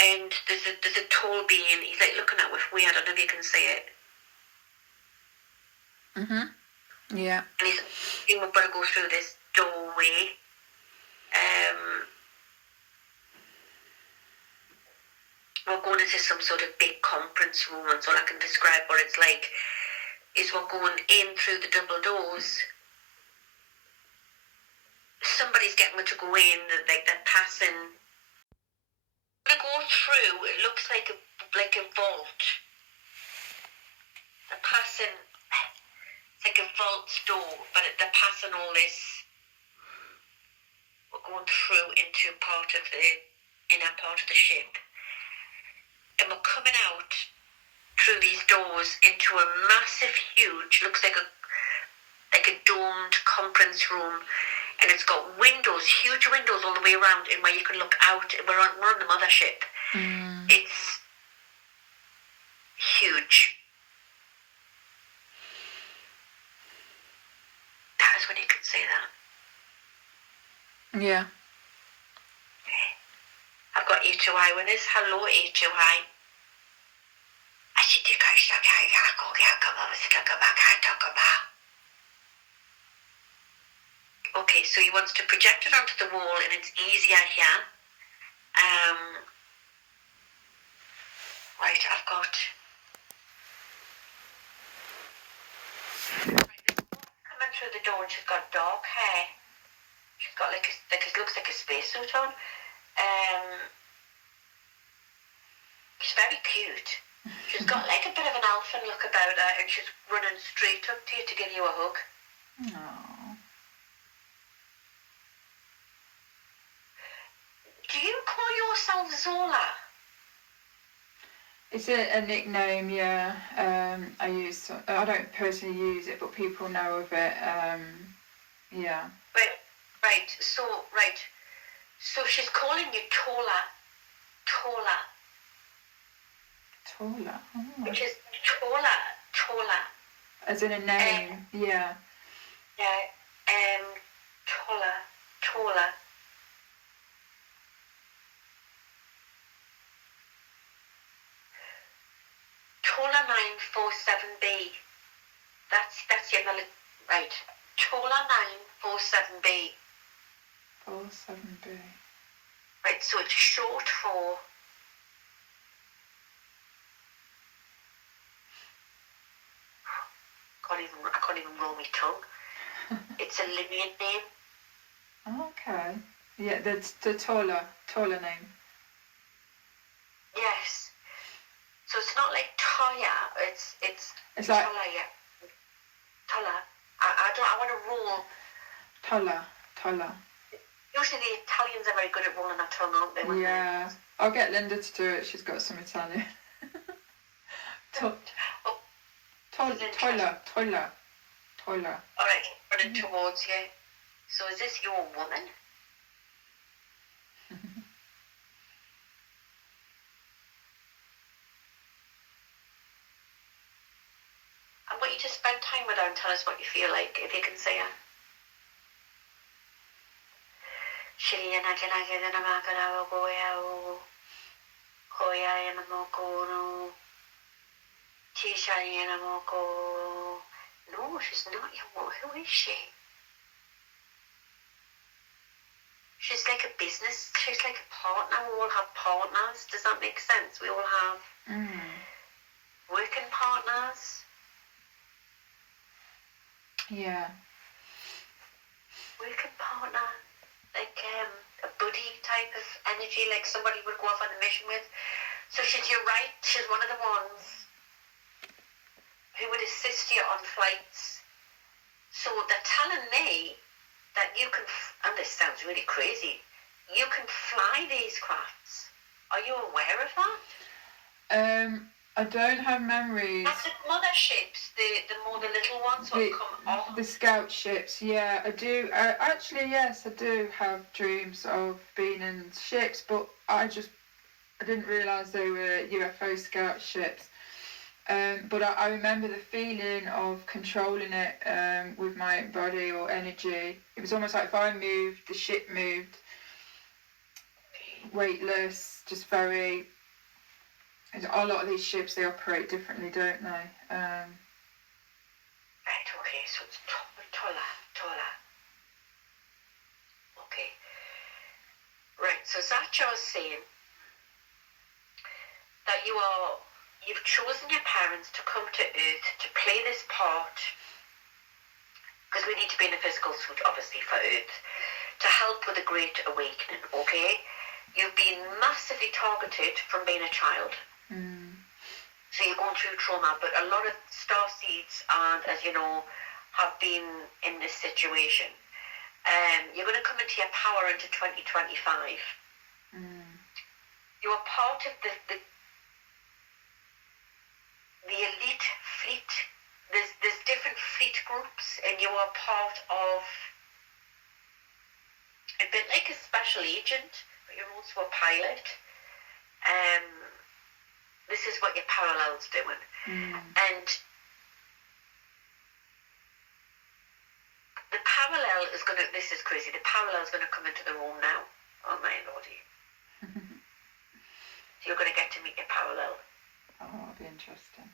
and there's a tall being. He's like looking at us weird. I don't know if you can see it. Yeah. And he's saying we've got to go through this doorway. We're going into some sort of big conference room, and so all I can describe what it's like is we're going in through the double doors. Somebody's getting to go in, like they're passing. They go through. It looks like a vault. They're passing. It's like a vault door, but they're passing all this. We're going through into part of the inner part of the ship, and we're coming out through these doors into a massive, huge, looks like a domed conference room. And it's got windows, huge windows all the way around, and where you can look out. We're on the mothership. It's huge. That is when you can say that. Yeah. Okay. I've got E2I with us. Hello, E2I. Okay, so he wants to project it onto the wall, and it's easier here. Right, I've got. Coming through the door, and she's got dark hair. She's got like it looks like a spacesuit on. She's very cute. She's got like a bit of an elfin look about her, and she's running straight up to you to give you a hug. Aww. Do you call yourself Zola? It's a nickname, yeah. I don't personally use it, but people know of it. Yeah. Right. So she's calling you Tola. Tola. Oh. Which is Tola. As in a name, yeah. Yeah. Tola. Tola 947B. That's your right. Tola 947B. 47B. Right, so it's short for. I can't even roll my tongue. It's a linear name. Okay. Yeah, that's the Tola name. Yes. So it's not like Toya. It's like Tola. Yeah. Tola. I want to roll. Tola. Usually the Italians are very good at rolling their tongue, aren't they? Yeah. I'll get Linda to do it. She's got some Italian. Tola. All right, running towards you. So is this your woman? I want you to spend time with her and tell us what you feel like, if you can say her. No, she's not your woman. Who is she? She's like a business. She's like a partner. We all have partners. Does that make sense? We all have working partners. Yeah. Working partner. like a buddy type of energy, like somebody would go off on a mission with. So you're right, she's one of the ones who would assist you on flights. So they're telling me that you can, and this sounds really crazy, you can fly these crafts. Are you aware of that? I don't have memories. That's the motherships, the more the little ones will come off. The scout ships, yeah, I do. Actually, yes, I do have dreams of being in ships, but I didn't realise they were UFO scout ships. But I remember the feeling of controlling it with my body or energy. It was almost like if I moved, the ship moved. Weightless, just very. A lot of these ships, they operate differently, don't they? Right, okay, so it's taller. Okay. Right, so Zacha was saying that you've chosen your parents to come to Earth to play this part, because we need to be in a physical suit, obviously, for Earth, to help with the Great Awakening, okay? You've been massively targeted from being a child. So you're going through trauma, but a lot of starseeds, and as you know, have been in this situation. You're going to come into your power into 2025. You are part of the elite fleet. There's different fleet groups, and you are part of a bit like a special agent, but you're also a pilot. This is what your parallel's doing. And the parallel is going to, this is crazy, the parallel is going to come into the room now. Oh my lordy. So you're going to get to meet your parallel. Oh, that'll be interesting.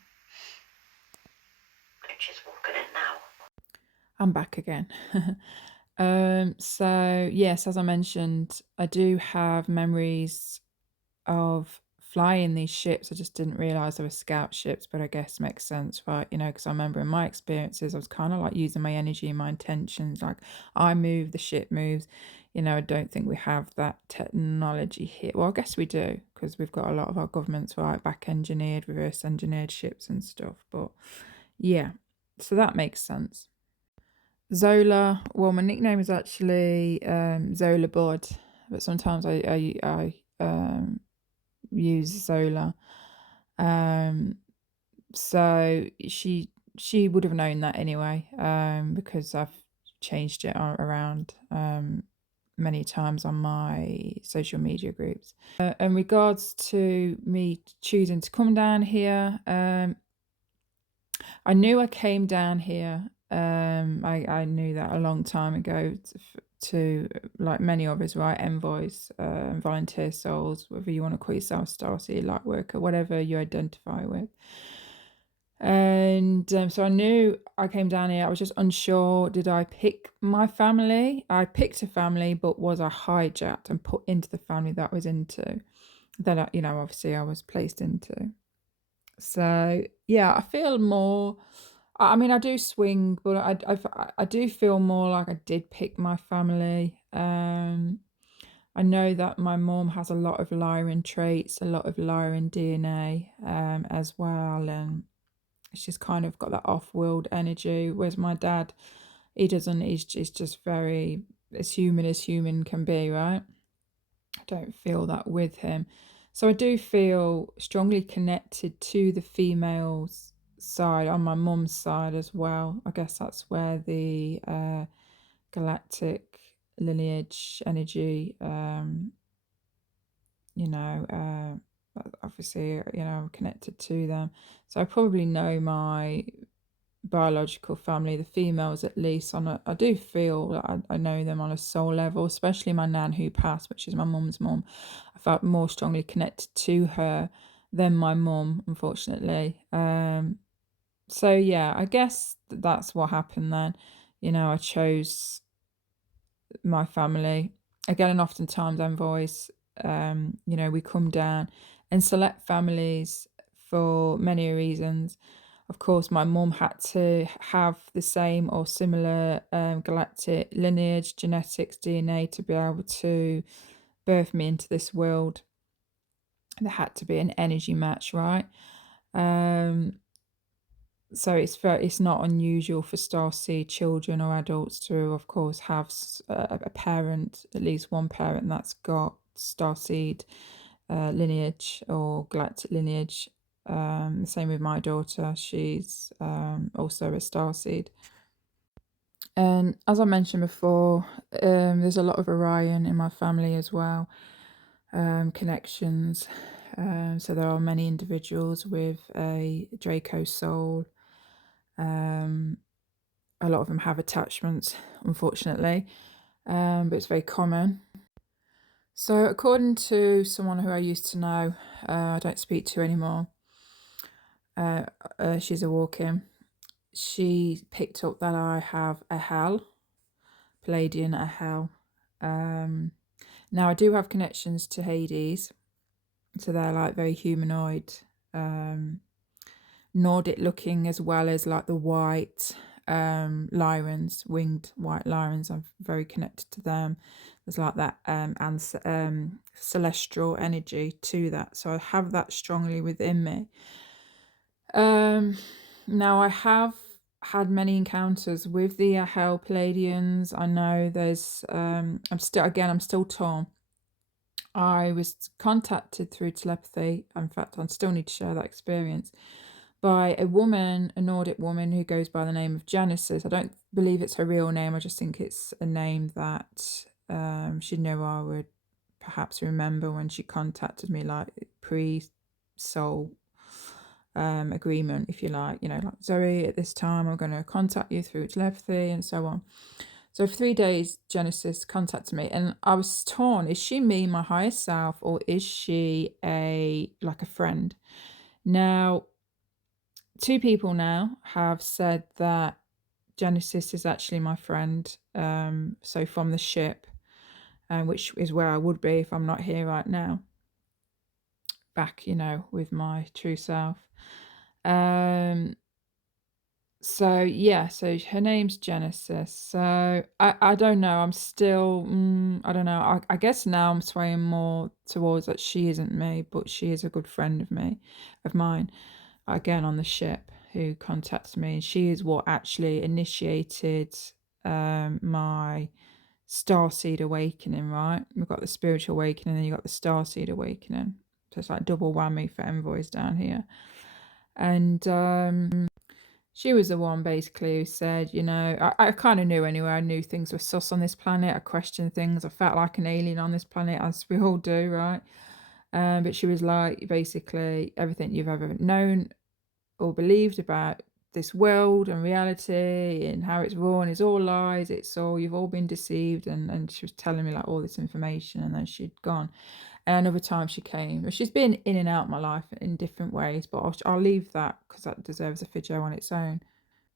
And she's walking in now. I'm back again. So yes, as I mentioned, I do have memories of flying these ships. I just didn't realize they were scout ships, but I guess makes sense, right? Because I remember in my experiences, I was kind of like using my energy and my intentions. Like I move, the ship moves. I don't think we have that technology here. Well, I guess we do, because we've got a lot of our governments, right, back engineered, reverse engineered ships and stuff. But yeah, so that makes sense. Zola, well, my nickname is actually Zola Bod, but sometimes I use Zola. So she would have known that anyway, because I've changed it around many times on my social media groups. In regards to me choosing to come down here, I knew I came down here. I knew that a long time ago to like many of us, right? Envoys, volunteer souls, whether you want to call yourself starseed, light worker, whatever you identify with. And so I knew I came down here. I was just unsure. Did I pick my family? I picked a family, but was I hijacked and put into the family that I was into? That obviously I was placed into. So yeah, I feel more. I mean, I do swing, but I do feel more like I did pick my family. I know that my mom has a lot of Lyran traits, a lot of Lyran DNA, as well, and she's kind of got that off-world energy. Whereas my dad, he doesn't. He's just very as human can be, right? I don't feel that with him. So I do feel strongly connected to the females side on my mum's side as well. I guess that's where the galactic lineage energy, obviously, I'm connected to them. So I probably know my biological family, the females at least. I do feel that I know them on a soul level, especially my nan who passed, which is my mum's mum. I felt more strongly connected to her than my mum, unfortunately. So yeah, I guess that's what happened then. I chose my family again, and oftentimes envoys. We come down and select families for many reasons. of course, my mum had to have the same or similar galactic lineage, genetics, DNA to be able to birth me into this world. There had to be an energy match, right? So it's not unusual for starseed children or adults to, of course, have a parent, at least one parent that's got starseed lineage or galactic lineage. Same with my daughter. She's also a starseed. And as I mentioned before, there's a lot of Orion in my family as well, connections. So there are many individuals with a Draco soul. A lot of them have attachments, unfortunately, but it's very common. So according to someone who I used to know, I don't speak to anymore, she's a walk-in. She picked up that I have a hell, Palladian, a hell. Now I do have connections to Hades, so they're like very humanoid, Nordic looking, as well as like the white Lyrans, winged white Lyrans. I'm very connected to them. There's like that and celestial energy to that, so I have that strongly within me. Now I have had many encounters with the Hell Palladians. I know there's I'm still torn. I was contacted through telepathy. In fact, I still need to share that experience by a woman, a Nordic woman who goes by the name of Genesis. I don't believe it's her real name. I just think it's a name that she'd know I would perhaps remember when she contacted me, like pre-soul agreement, if you like. Like, Zoe, at this time I'm going to contact you through telepathy and so on. So for 3 days, Genesis contacted me, and I was torn. Is she me, my higher self, or is she a friend? Now, 2 people now have said that Genesis is actually my friend. So from the ship, which is where I would be if I'm not here right now, back, with my true self. So yeah, so her name's Genesis. So I don't know. I'm still I don't know. I guess now I'm swaying more towards that she isn't me, but she is a good friend of mine. Again, on the ship, who contacted me, and she is what actually initiated my starseed awakening. Right, we've got the spiritual awakening, and you got the starseed awakening. So it's like double whammy for envoys down here, and she was the one basically who said, I kind of knew anyway. I knew things were sus on this planet. I questioned things. I felt like an alien on this planet, as we all do, right? But she was like, basically, everything you've ever known or believed about this world and reality and how it's run is all lies. You've all been deceived. And she was telling me like all this information, and then she'd gone. And another time she came. She's been in and out of my life in different ways, but I'll leave that because that deserves a video on its own.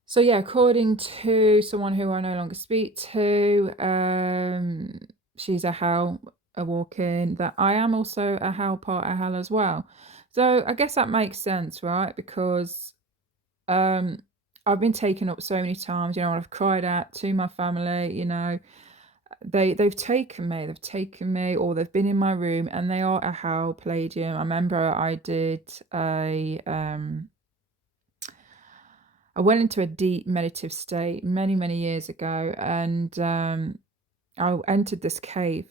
So yeah, according to someone who I no longer speak to, she's a hell, a walk-in, that I am also a hell, part a hell as well. So I guess that makes sense, right? Because I've been taken up so many times, I've cried out to my family, they've taken me, or they've been in my room, and they are a hell Palladium. I remember I went into a deep meditative state many, many years ago, and I entered this cave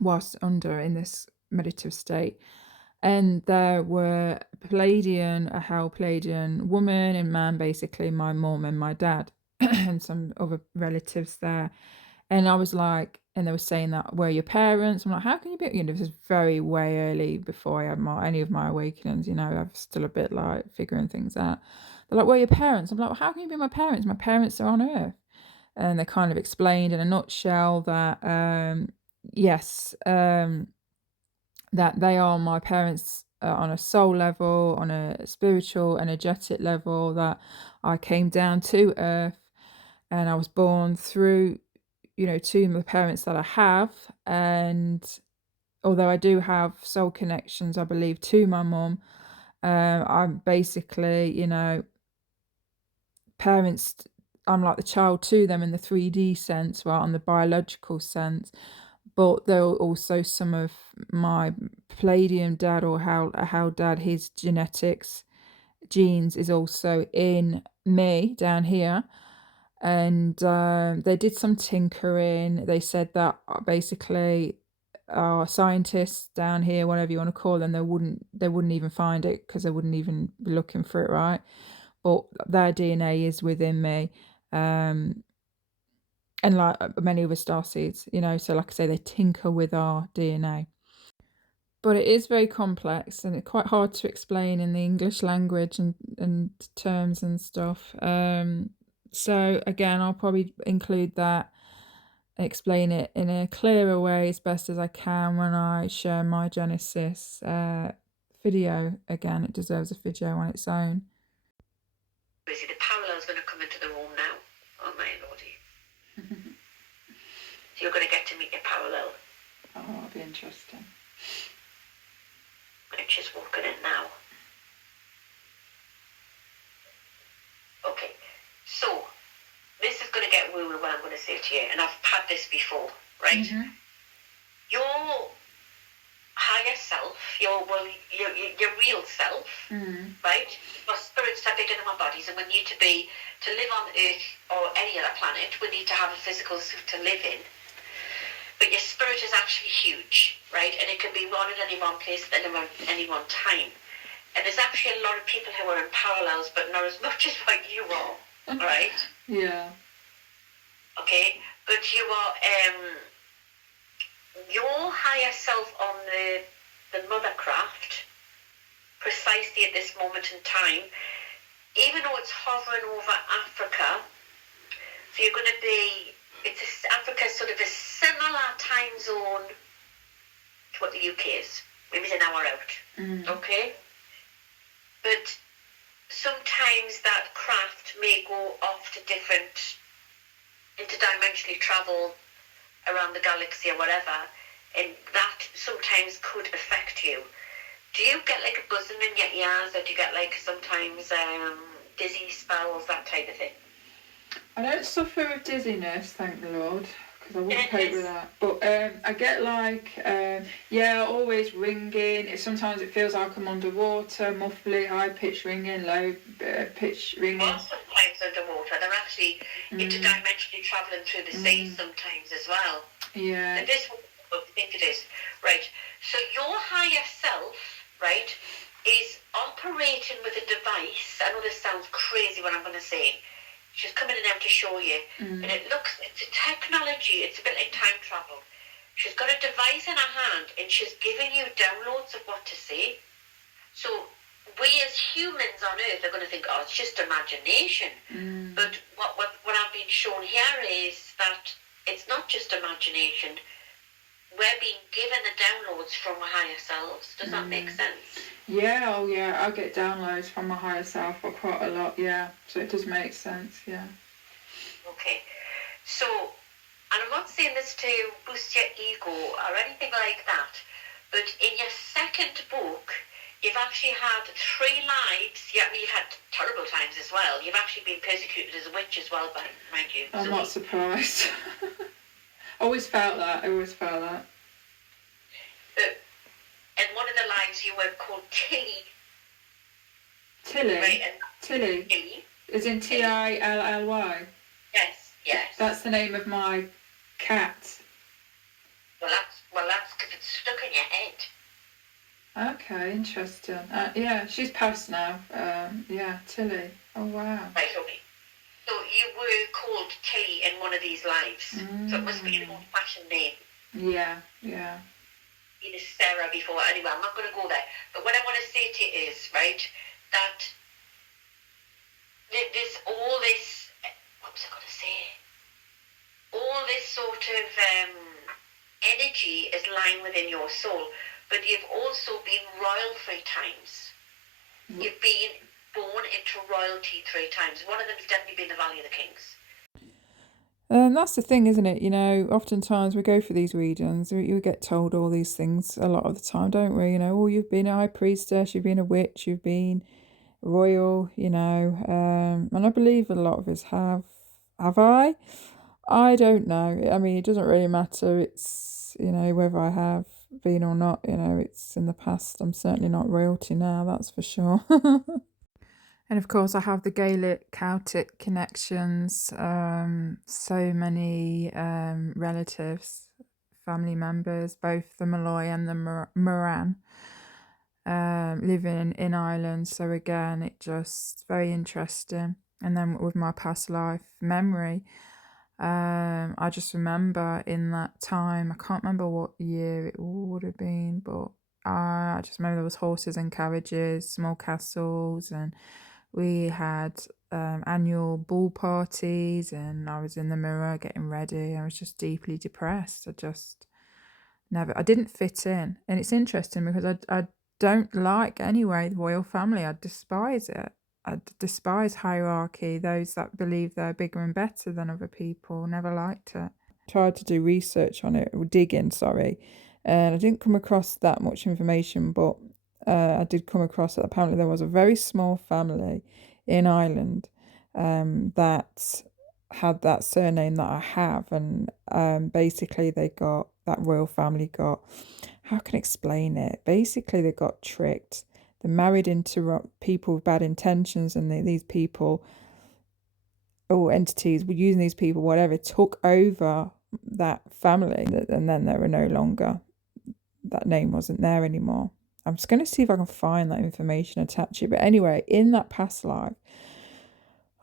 whilst in this meditative state, and there were a hell Palladian woman and man, basically my mom and my dad, and some other relatives there. And I was like, and they were saying that, where your parents? I'm like, how can you be? This is very way early before I had any of my awakenings. I'm still a bit like figuring things out. They're like, where your parents? I'm like, well, how can you be my parents? My parents are on Earth. And they kind of explained in a nutshell that, yes, that they are my parents on a soul level, on a spiritual, energetic level, that I came down to Earth and I was born through, to the parents that I have. And although I do have soul connections, I believe, to my mum, I'm basically, parents, I'm like the child to them in the 3D sense, right, on the biological sense, but there are also some of my Palladium dad, or how dad, his genetics, genes is also in me down here. And they did some tinkering. They said that basically our scientists down here, whatever you want to call them, they wouldn't even find it, because they wouldn't even be looking for it, right? But their DNA is within me. And like many other starseeds, so like I say, they tinker with our DNA. But it is very complex, and it's quite hard to explain in the English language and terms and stuff. So again, I'll probably include that, explain it in a clearer way as best as I can when I share my Genesis video. Again, it deserves a video on its own. The parallel's going to come into the room now. Oh my lordy. So you're going to get to meet your parallel. Oh, that'll be interesting. And she's walking in now. Okay, so this is going to get woo-woo, what I'm going to say to you, and I've had this before, right? Your higher self, your real self, right? Our spirits are bigger than our bodies, and we need to live on Earth or any other planet, we need to have a physical suit to live in. But your spirit is actually huge, right? And it can be one at any one place at any one time. And there's actually a lot of people who are in parallels, but not as much as what you are, all right? Yeah. Okay, but you are your higher self on the mothercraft, precisely at this moment in time, even though it's hovering over Africa, so you're going to be, Africa's sort of a similar time zone to what the UK is, maybe an hour out, okay? But sometimes that craft may go off to different, interdimensionally travel around the galaxy or whatever, and that sometimes could affect you. Do you get like a buzzing in your ears, or do you get like sometimes dizzy spells, that type of thing? I don't suffer with dizziness, thank the Lord, because I wouldn't cope with that. But I get like, always ringing. Sometimes it feels like I'm underwater, muffly, high-pitched ringing, low-pitched ringing. Well, sometimes underwater. They're actually interdimensionally travelling through the sea sometimes as well. Yeah. And this is what we think it is. Right. So your higher self, right, is operating with a device. I know this sounds crazy what I'm going to say. She's coming in now to show you. And it's a technology. It's a bit like time travel. She's got a device in her hand, and she's giving you downloads of what to say. So we as humans on Earth are going to think, oh, it's just imagination. But what I've been shown here is that it's not just imagination. We're being given the downloads from our higher selves. Does that make sense? Yeah, oh yeah, I get downloads from my higher self, but quite a lot, yeah. So it does make sense, yeah. Okay. So, and I'm not saying this to boost your ego or anything like that, but in your second book, you've actually had 3 lives. Yeah, I mean, you've had terrible times as well. You've actually been persecuted as a witch as well, mind you. I'm not surprised. I always felt that. In one of the lives, you were called Tilly. Tilly? Right? Tilly? Tilly. As in Tilly? Yes. That's the name of my cat. Well, that's because it's stuck in your head. Okay, interesting. Yeah, she's passed now. Tilly. Oh, wow. Right, okay. So you were called Tilly in one of these lives. So it must be an old-fashioned name. Yeah. Been a Sarah before. Anyway, I'm not going to go there. But what I want to say to you is, right, that there's all this, what was I going to say? All this sort of energy is lying within your soul. But you've also been royal 3 times. You've been born into royalty 3 times. One of them has definitely been the Valley of the Kings. And that's the thing, isn't it? Oftentimes we go for these readings, you get told all these things a lot of the time, don't we? You've been a high priestess, you've been a witch, you've been royal, you know, and I believe a lot of us have. Have I? I don't know. I mean, it doesn't really matter. It's, you know, whether I have been or not, you know, it's in the past. I'm certainly not royalty now, that's for sure. And of course, I have the Gaelic Celtic connections. So many relatives, family members, both the Malloy and the Moran, living in Ireland. So again, it just very interesting. And then with my past life memory, I just remember in that time, I can't remember what year it would have been, but I just remember there was horses and carriages, small castles, and we had annual ball parties, and I was in the mirror getting ready. I was just deeply depressed. I didn't fit in. And it's interesting because I don't like anyway the royal family. I despise it. I despise hierarchy. Those that believe they're bigger and better than other people, never liked it. Tried to do research on it, or digging, sorry, and I didn't come across that much information, but I did come across that apparently there was a very small family in Ireland that had that surname that I have, and basically that royal family got, how can I explain it? Basically, they got tricked. They married into people with bad intentions, and these people or entities were using these people, whatever, took over that family, and then they were no longer, that name wasn't there anymore. I'm just going to see if I can find that information, attach it. But anyway, in that past life,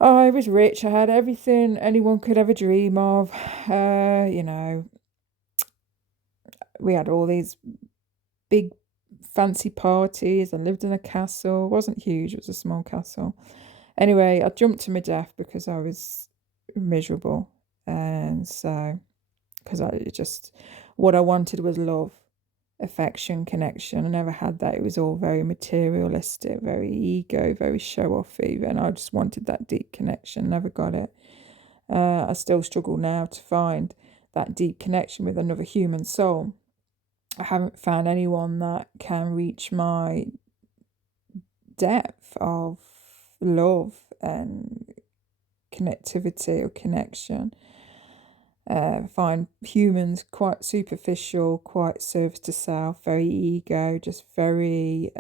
I was rich. I had everything anyone could ever dream of. You know, we had all these big fancy parties. I lived in a castle. It wasn't huge. It was a small castle. Anyway, I jumped to my death because I was miserable. And so, because what I wanted was love, affection, connection. I never had that. It was all very materialistic, very ego, very show offy. And I just wanted that deep connection. Never got it. I still struggle now to find that deep connection with another human soul. I haven't found anyone that can reach my depth of love and connectivity or connection. Find humans quite superficial, quite service to self, very ego, just very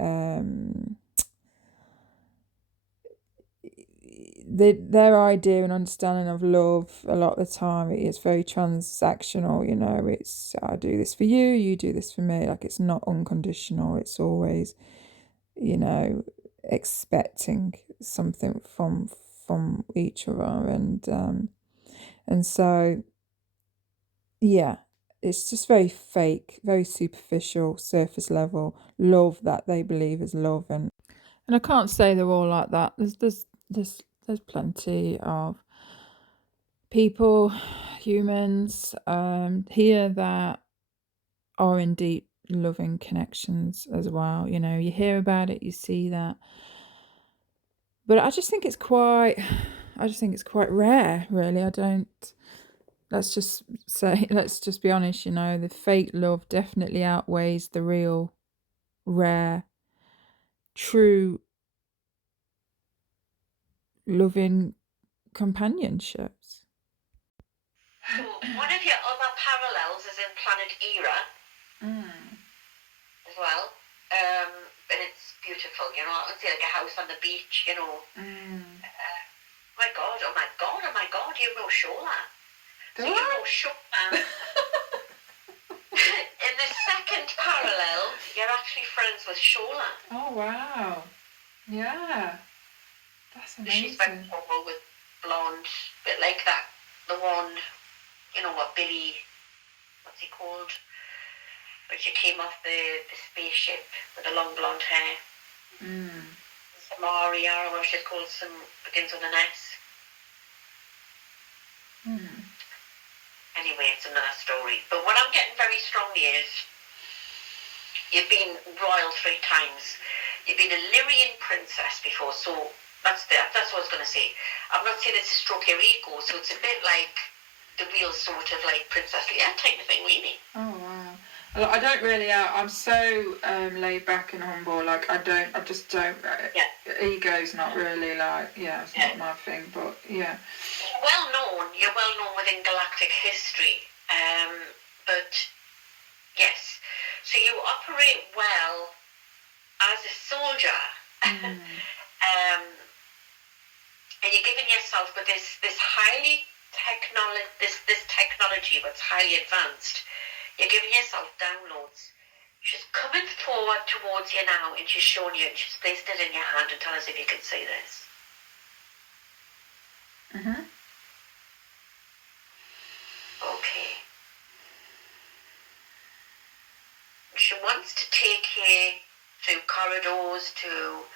their idea and understanding of love a lot of the time it's very transactional, you know, it's I do this for you, you do this for me, like it's not unconditional, it's always, you know, expecting something from each other, and so yeah, it's just very fake, very superficial, surface level love that they believe is love, and I can't say they're all like that. There's plenty of people, humans, here that are in deep loving connections as well. You know, you hear about it, you see that, but I just think it's quite rare, really. I don't. Let's just say, let's just be honest. You know, the fake love definitely outweighs the real, rare, true, loving companionships. So one of your other parallels is in Planet Era as well. And it's beautiful, you know, I would say like a house on the beach, you know. My God, oh my God, oh my God, you know Shola. So you know Shola. In the second parallel, you're actually friends with Shola. Oh, wow. Yeah. That's amazing. She's very tall with blonde, bit like that, the one, you know what, Billy, what's he called? But she came off the spaceship with the long blonde hair. Maria, or what she's called, begins with an S. Anyway, it's another story. But what I'm getting very strongly is you've been royal 3 times. You've been a Lyrian princess before, so that's what I was going to say. I'm not saying it's a stroke your ego, so it's a bit like the real sort of like Princess Leia type of thing, really. Oh, wow. I don't really. I'm so laid back and humble. Like I just don't. Ego's not really like. Yeah, it's not my thing. But yeah. You're well known within galactic history. But yes, so you operate well as a soldier. And you're giving yourself with this highly this technology that's highly advanced. You're giving yourself downloads. She's coming forward towards you now, and she's showing you, and she's placed it in your hand, and tell us if you can see this. Okay. She wants to take you through corridors to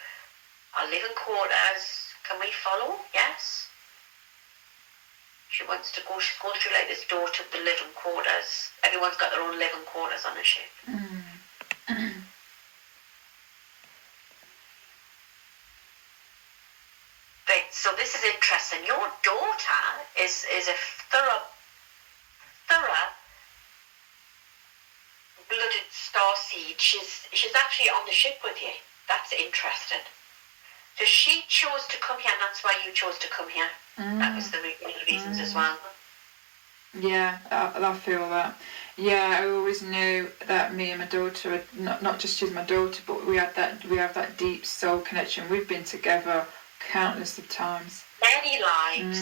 our living quarters. Can we follow? Yes. She wants to go. She's going through like this door to the living quarters. Everyone's got their own living quarters on a ship. Right. So this is interesting. Your daughter is a thorough blooded starseed. She's actually on the ship with you. That's interesting. So she chose to come here, and that's why you chose to come here. That was the reasons as well. Yeah, I feel that. Yeah, I always knew that me and my daughter, not just she's my daughter, but we have that deep soul connection. We've been together countless of times. Many lives,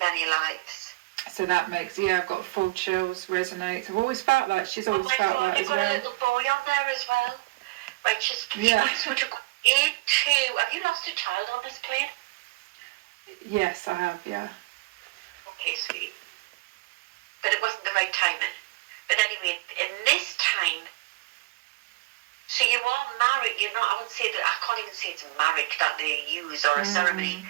many lives. So that makes, I've got full chills, resonates. I've always felt that. She's always felt that as well. You've got a little boy on there as well. Right, she wants to go into... Have you lost a child on this plane? Yes, I have, yeah. Okay, sweetie. But it wasn't the right timing. But anyway, in this time, so you are married. You're not, I wouldn't say that, I can't even say it's a marriage that they use or a ceremony.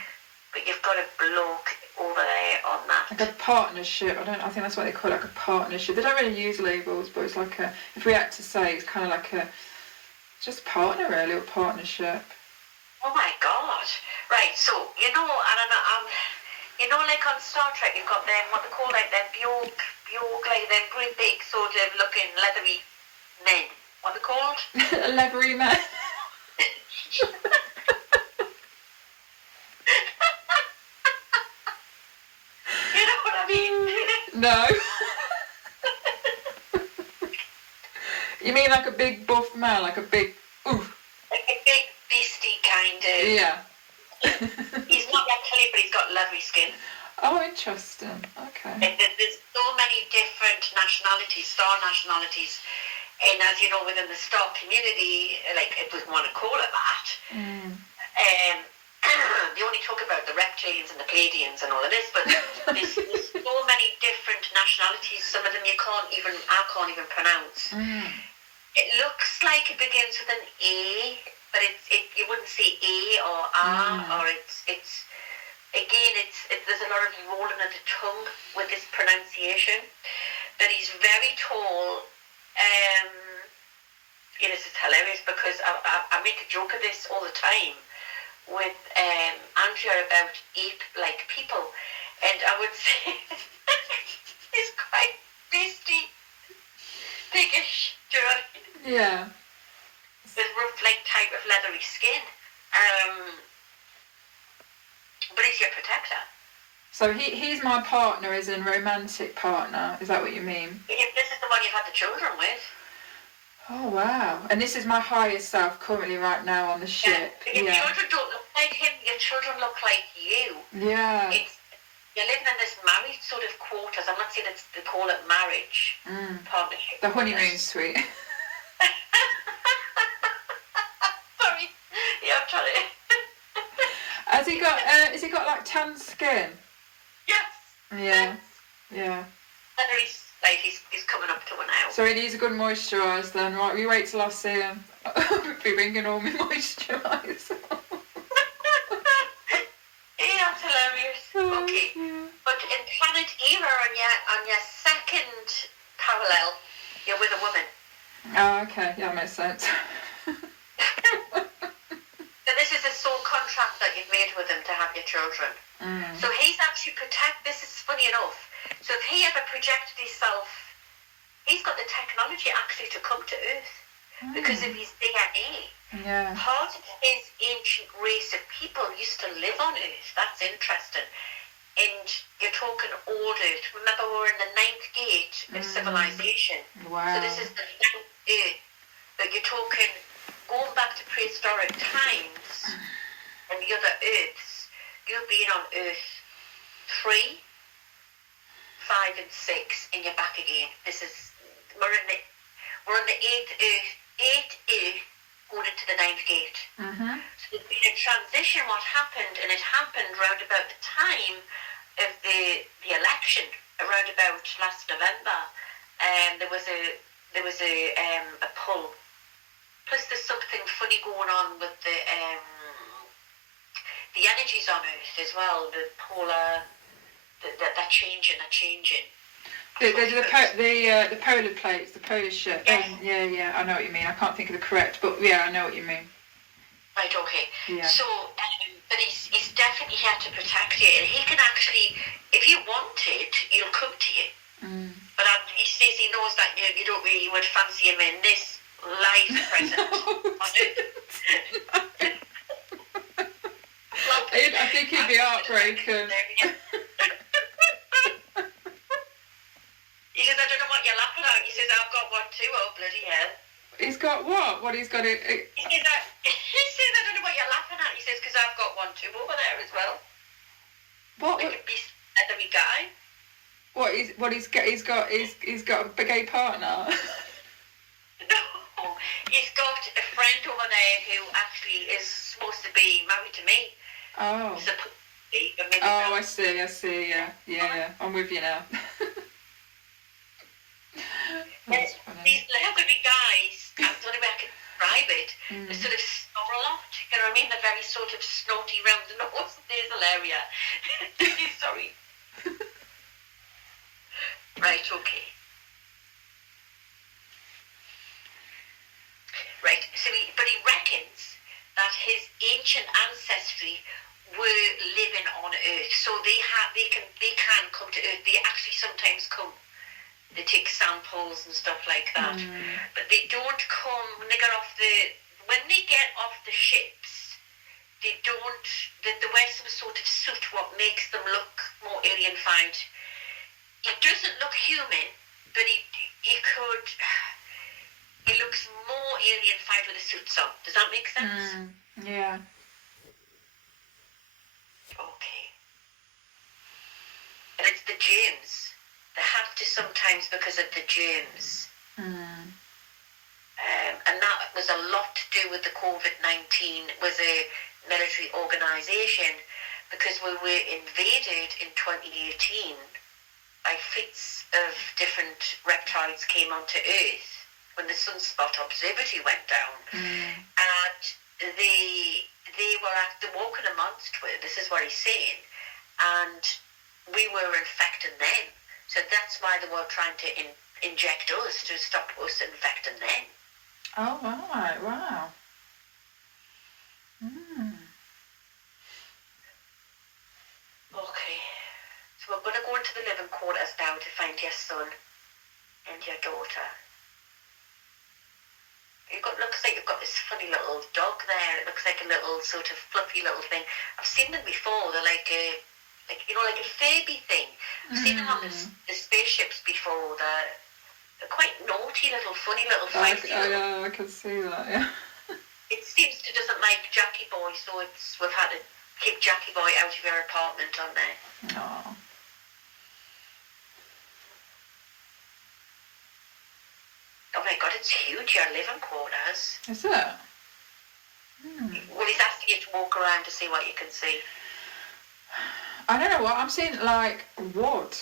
But you've got a bloke over there on that. Like a partnership. I think that's what they call it, like a partnership. They don't really use labels, but it's like if we had to say, it's kind of like just partner really, or partnership. Oh my God. Right, so, I don't know, like on Star Trek, you've got them, what they call like them Bjork, like them great big sort of looking leathery men. What are they called? A leathery man. You know what I mean? No. You mean like a big buff man, like a big oof? Like a big beastie kind of. Yeah. He's not reptilian, but he's got leathery skin. Oh, interesting. Okay. And there's so many different nationalities, star nationalities, and as you know, within the star community, like if we want to call it that, they only talk about the reptilians and the Pleiadians and all of this, but there's so many different nationalities. Some of them I can't even pronounce. It looks like it begins with an A, but you wouldn't say A or R, or it's again, there's a lot of rolling of the tongue with this pronunciation. But he's very tall. This is hilarious because I make a joke of this all the time with Andrea about ape-like people, and I would say he's quite beastie, biggish, do you know what I mean? Yeah. With rough, like, type of leathery skin. But he's your protector. So he's my partner, as in romantic partner. Is that what you mean? This is the one you've had the children with. Oh, wow. And this is my higher self currently right now on the ship. Your children don't look like him. Your children look like you. Yeah. You're living in this married sort of quarters. I'm not saying they call it marriage. Partnership. The honeymoon suite. Sorry. Yeah, I'm trying to... Has he got like tan skin? Yes. Yeah. Yeah. And he's coming up to an hour. So he needs a good moisturise then, right? We wait till I see him. I'll be bringing all my moisturiser. Yeah, that's hilarious. Okay. But in Planet Era, on your second parallel, you're with a woman. Oh, okay. Yeah, that makes sense. So this is a soul contract that you've made with him to have your children. So he's actually this is funny enough. So if he ever projected himself he's got the technology actually to come to Earth because of his DNA. Yeah. Part of his ancient race of people used to live on Earth. That's interesting. And you're talking old Earth. Remember, we're in the 9th gate of civilization. Wow. So this is the 9th Earth. But you're talking going back to prehistoric times and the other Earths. You've been on Earth 3, 5, and 6, and you're back again. We're on the 8th Earth. 8th Earth going into the 9th gate. So there's been a transition. What happened, and it happened round about the time of the election, around about last November. There was a pull. Plus, there's something funny going on with the energies on Earth as well. The polar, they're changing. The polar plates, the polar shift. Yeah. Yeah, I know what you mean. I can't think of the correct, but yeah, I know what you mean. Right, okay. Yeah. So, but he's definitely here to protect you, and he can actually, if you want it, he'll come to you. But he says he knows that you don't really would fancy him in this life present on Earth. I think he'd be heartbroken. He says, I don't know what you're laughing at. He says, I've got one too. Oh, bloody hell. He's got what? What he's got it? He says, I don't know what you're laughing at. He says, because I've got one too over there as well. What? Like a beast leathery guy. He's got a gay partner. No, he's got a friend over there who actually is supposed to be married to me. Oh. Supposed to be, but maybe Oh, not. I see. Yeah. I'm with you now. That's funny. These leathery guys, I don't know if I can describe it, they sort of snore a lot. You know what I mean? They're very sort of snotty round the nose nasal area. Sorry. Right, okay. Right, so but he reckons that his ancient ancestry were living on Earth, so they can come to Earth. They actually sometimes come. They take samples and stuff like that, but they don't come when they get off the ships. They don't. They wear some sort of suit, what makes them look more alien-fied. He doesn't look human, but he looks more alien-fied with the suits on. Does that make sense? Yeah. Okay. And it's the germs. They have to sometimes because of the germs. And that was a lot to do with the COVID-19. It was a military organisation because we were invaded in 2018 by fleets of different reptiles came onto Earth when the Sunspot Observatory went down. And they were walking amongst it. This is what he's saying. And we were infecting them. So that's why they were trying to inject us to stop us infecting them. Oh, right, wow. Okay. So we're going to go into the living quarters now to find your son and your daughter. Looks like you've got this funny little dog there. It looks like a little sort of fluffy little thing. I've seen them before. They're like a Furby thing. I've seen them on the spaceships before. They're quite naughty little, funny little feisty little. I can see that, yeah. It seems to doesn't like Jackie Boy, so we've had to keep Jackie Boy out of your apartment on there. Oh. Oh my God, it's huge, your living quarters. Is it? Well, he's asking you to walk around to see what you can see. I don't know what, I'm seeing like wood.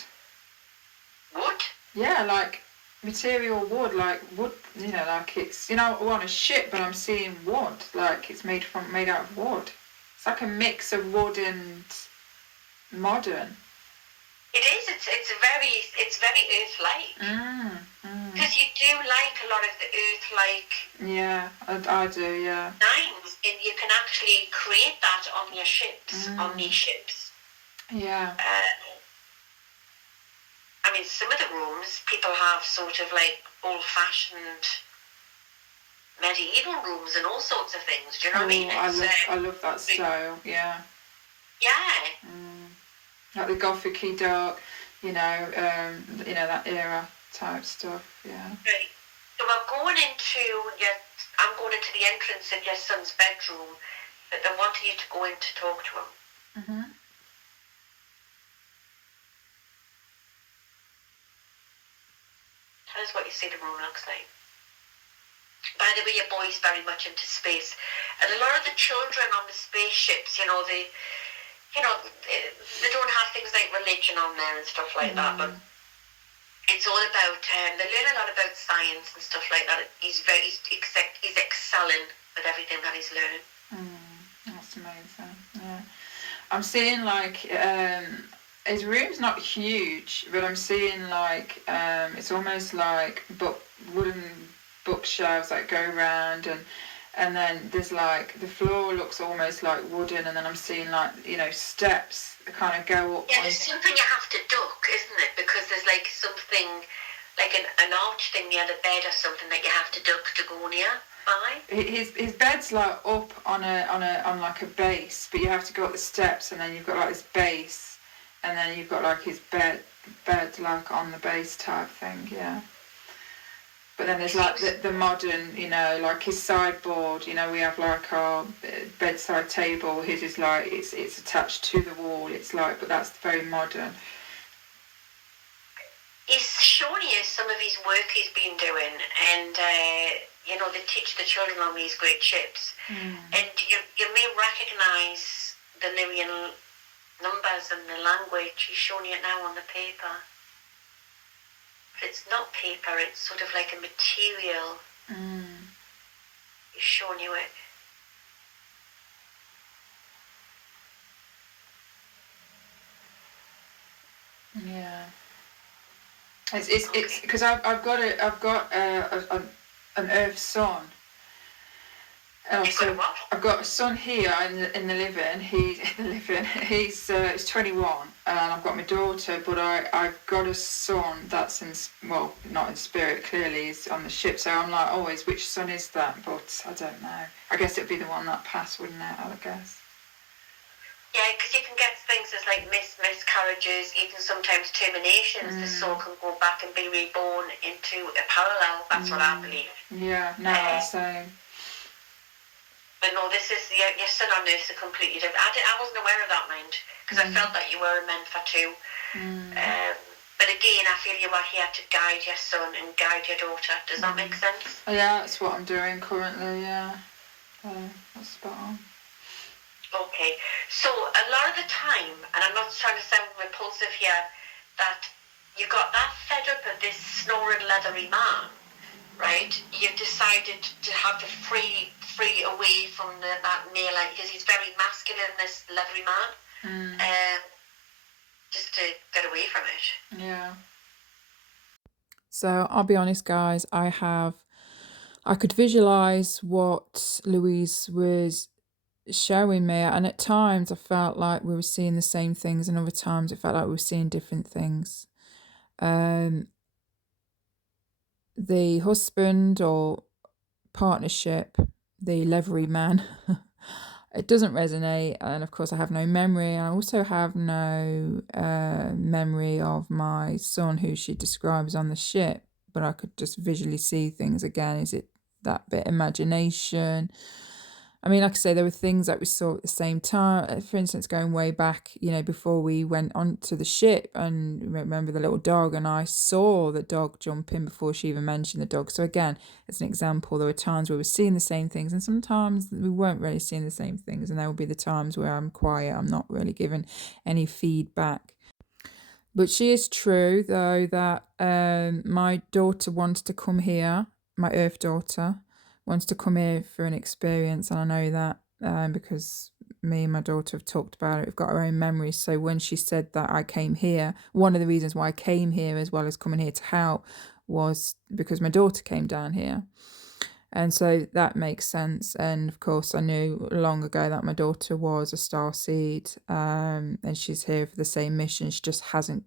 Wood? Yeah, like material wood, like wood, like it's, we're on a ship, but I'm seeing wood, like it's made out of wood. It's like a mix of wood and modern. It is, it's very Earth-like. Because you do like a lot of the Earth-like... Yeah, I do, yeah. ...designs, and you can actually create that on your ships, on these ships. Yeah. I mean, some of the rooms people have sort of like old-fashioned medieval rooms and all sorts of things. Do you know what I mean? I love that style. Yeah. Yeah. Like the gothicy dark, that era type stuff. Yeah. Right. So I'm going into the entrance of your son's bedroom, but they wanted you to go in to talk to him. Mm-hmm. Tell us what you see the room looks like. By the way, your boy's very much into space, and a lot of the children on the spaceships, they don't have things like religion on there and stuff like that, but it's all about they learn a lot about science and stuff like that. He's excelling with everything that he's learning. That's amazing. Yeah, I'm seeing like his room's not huge, but I'm seeing like it's almost like wooden bookshelves that go around, and then there's like the floor looks almost like wooden, and then I'm seeing like steps that kind of go up. Yeah, there's something you have to duck, isn't it? Because there's like something like an arch thing near the bed or something that you have to duck to go near. His bed's like up on like a base, but you have to go up the steps, and then you've got like this base, and then you've got like his bed like on the base type thing, yeah. But then there's like the modern, like his sideboard. We have like our bedside table. His is like it's attached to the wall. It's like, but that's very modern. He's shown you some of his work he's been doing, and they teach the children on these great ships, and you may recognise the Lyrian numbers and the language. He's showing you it now on the paper. But it's not paper, it's sort of like a material. He's showing you it. Yeah. It's because I've got an Earth sun. So I've got a son here in the living. He's 21, and I've got my daughter. But I've got a son that's not in spirit. Clearly, he's on the ship. So I'm like, always, which son is that? But I don't know. I guess it'd be the one that passed, wouldn't it? I guess. Yeah, because you can get things as like miscarriages, even sometimes terminations. The soul can go back and be reborn into a parallel. That's what I believe. Yeah, no, I'm saying. But no, this is your son on Earth's a completely different. I wasn't aware of that, mind, because I felt that you were meant for two. But again, I feel you are here to guide your son and guide your daughter. Does that make sense? Yeah, that's what I'm doing currently. Yeah, that's spot on. Okay, so a lot of the time, and I'm not trying to sound repulsive here, that you got that fed up of this snoring leathery man, right? You've decided to have to free away from that male, because he's very masculine, this leathery man, just to get away from it. Yeah. So I'll be honest, guys, I could visualize what Louise was showing me, and at times I felt like we were seeing the same things, and other times it felt like we were seeing different things. The husband or partnership, the leathery man, it doesn't resonate, and of course I have no memory. I also have no memory of my son who she describes on the ship, but I could just visually see things again. Is it that bit imagination? I mean, like I say, there were things that we saw at the same time. For instance, going way back, before we went onto the ship, and remember the little dog, and I saw the dog jump in before she even mentioned the dog. So again, as an example, there were times where we were seeing the same things, and sometimes we weren't really seeing the same things, and there will be the times where I'm quiet, I'm not really giving any feedback. But she is true, though, that my daughter wants to come here, my Earth daughter, wants to come here for an experience, and I know that because me and my daughter have talked about it. We've got our own memories. So when she said that I came here, one of the reasons why I came here as well as coming here to help was because my daughter came down here. And so that makes sense. And of course, I knew long ago that my daughter was a starseed, and she's here for the same mission. She just hasn't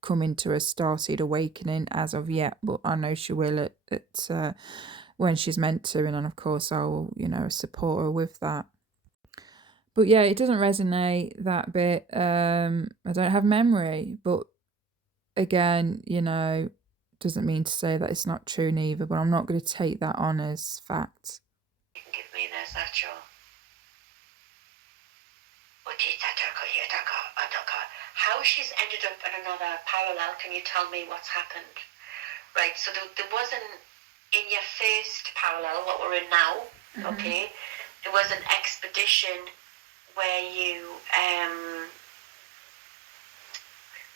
come into a starseed awakening as of yet, but I know she will at when she's meant to, and then of course I'll, you know, support her with that. But yeah, it doesn't resonate that bit. I don't have memory, but again, you know, doesn't mean to say that it's not true neither, but I'm not going to take that on as fact. You can give me this, that's your... How she's ended up in another parallel, can you tell me what's happened? Right, so there wasn't, in your first parallel, what we're in now, okay, there was an expedition where you,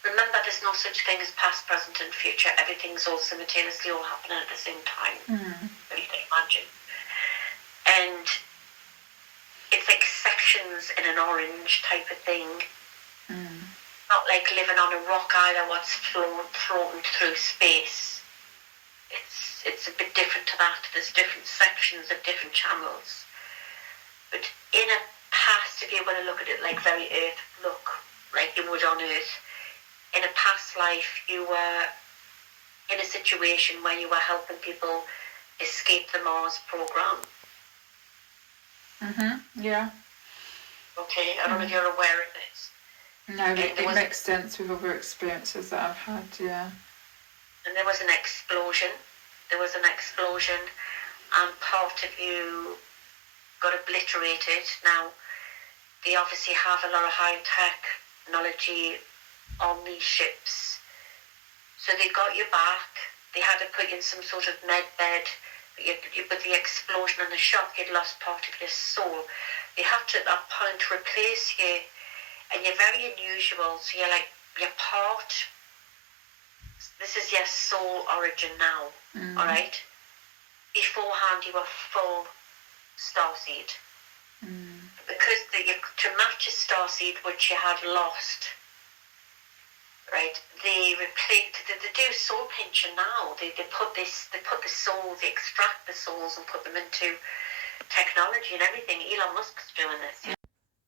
remember there's no such thing as past, present and future, everything's all simultaneously all happening at the same time, if you can imagine. And it's like sections in an orange type of thing. Not like living on a rock either, what's floating through space. It's a bit different to that. There's different sections of different channels. But in a past, if you want to look at it like very Earth, look like you would on Earth, in a past life you were in a situation where you were helping people escape the Mars program. Yeah. Okay, I don't know if you're aware of this. No, it makes sense with other experiences that I've had, yeah. And there was an explosion. And part of you got obliterated. Now, they obviously have a lot of high-tech technology on these ships. So they got you back. They had to put you in some sort of med bed. With the explosion and the shock, you'd lost part of your soul. They had to, at that point, replace you. And you're very unusual. So you're part... This is your soul origin now, all right? Beforehand, you were full starseed. Because to match a starseed, which you had lost, right? They do soul pinching now. They put the souls, they extract the souls and put them into technology and everything. Elon Musk's doing this. You know?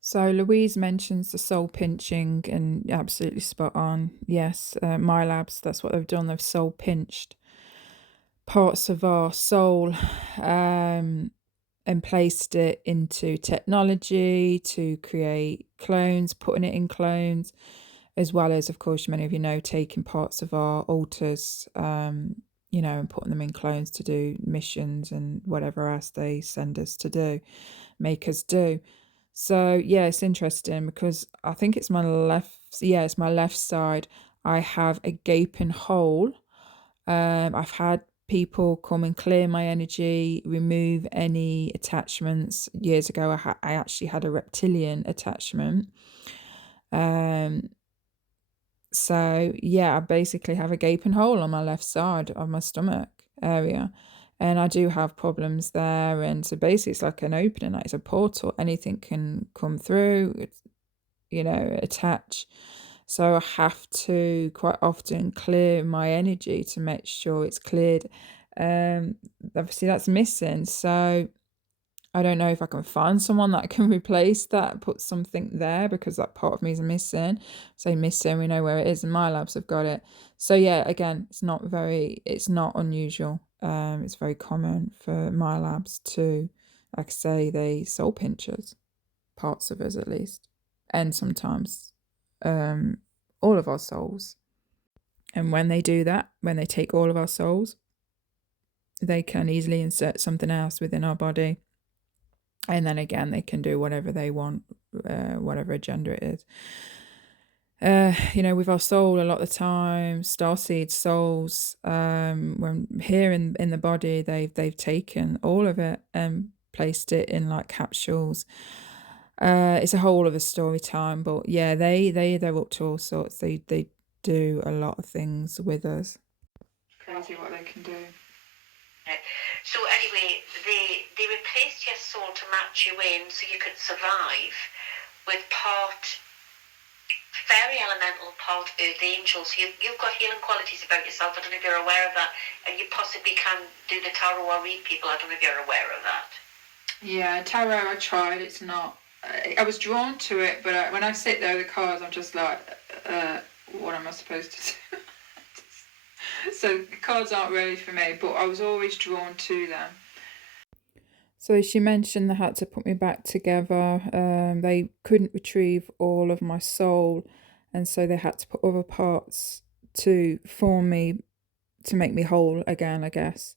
So Louise mentions the soul pinching, and absolutely spot on. Yes, my labs, that's what they've done. They've soul pinched parts of our soul and placed it into technology to create clones, putting it in clones, as well as, of course, many of you know, taking parts of our altars, you know, and putting them in clones to do missions and whatever else they send us to do, make us do. So yeah, it's interesting because I think it's my left side. I have a gaping hole. I've had people come and clear my energy, remove any attachments. Years ago, I actually had a reptilian attachment. So yeah, I basically have a gaping hole on my left side of my stomach area. And I do have problems there. And so basically it's like an opening, like it's a portal. Anything can come through, you know, attach. So I have to quite often clear my energy to make sure it's cleared. Obviously that's missing. So I don't know if I can find someone that can replace that, put something there, because that part of me is missing. Say missing, we know where it is, and my labs have got it. So yeah, again, it's not unusual. It's very common for my labs to, like I say, they soul pinchers, parts of us at least, and sometimes all of our souls. And when they do that, when they take all of our souls, they can easily insert something else within our body. And then again, they can do whatever they want, whatever agenda it is. You know, with our soul, a lot of the time, starseed souls, when here in the body, they've taken all of it and placed it in like capsules. It's a whole other story time, but yeah, they're up to all sorts. They do a lot of things with us. Crazy what they can do. So anyway, they replaced your soul to match you in so you could survive with part fairy elemental, part earth angels. You've got healing qualities about yourself. I don't know if you're aware of that. And you possibly can do the tarot or read people. I don't know if you're aware of that. Yeah, tarot I tried. It's not... I was drawn to it, but when I sit there with the cards, I'm just like, what am I supposed to do? So the cards aren't really for me, but I was always drawn to them. So she mentioned they had to put me back together. They couldn't retrieve all of my soul, and so they had to put other parts to form me to make me whole again, I guess.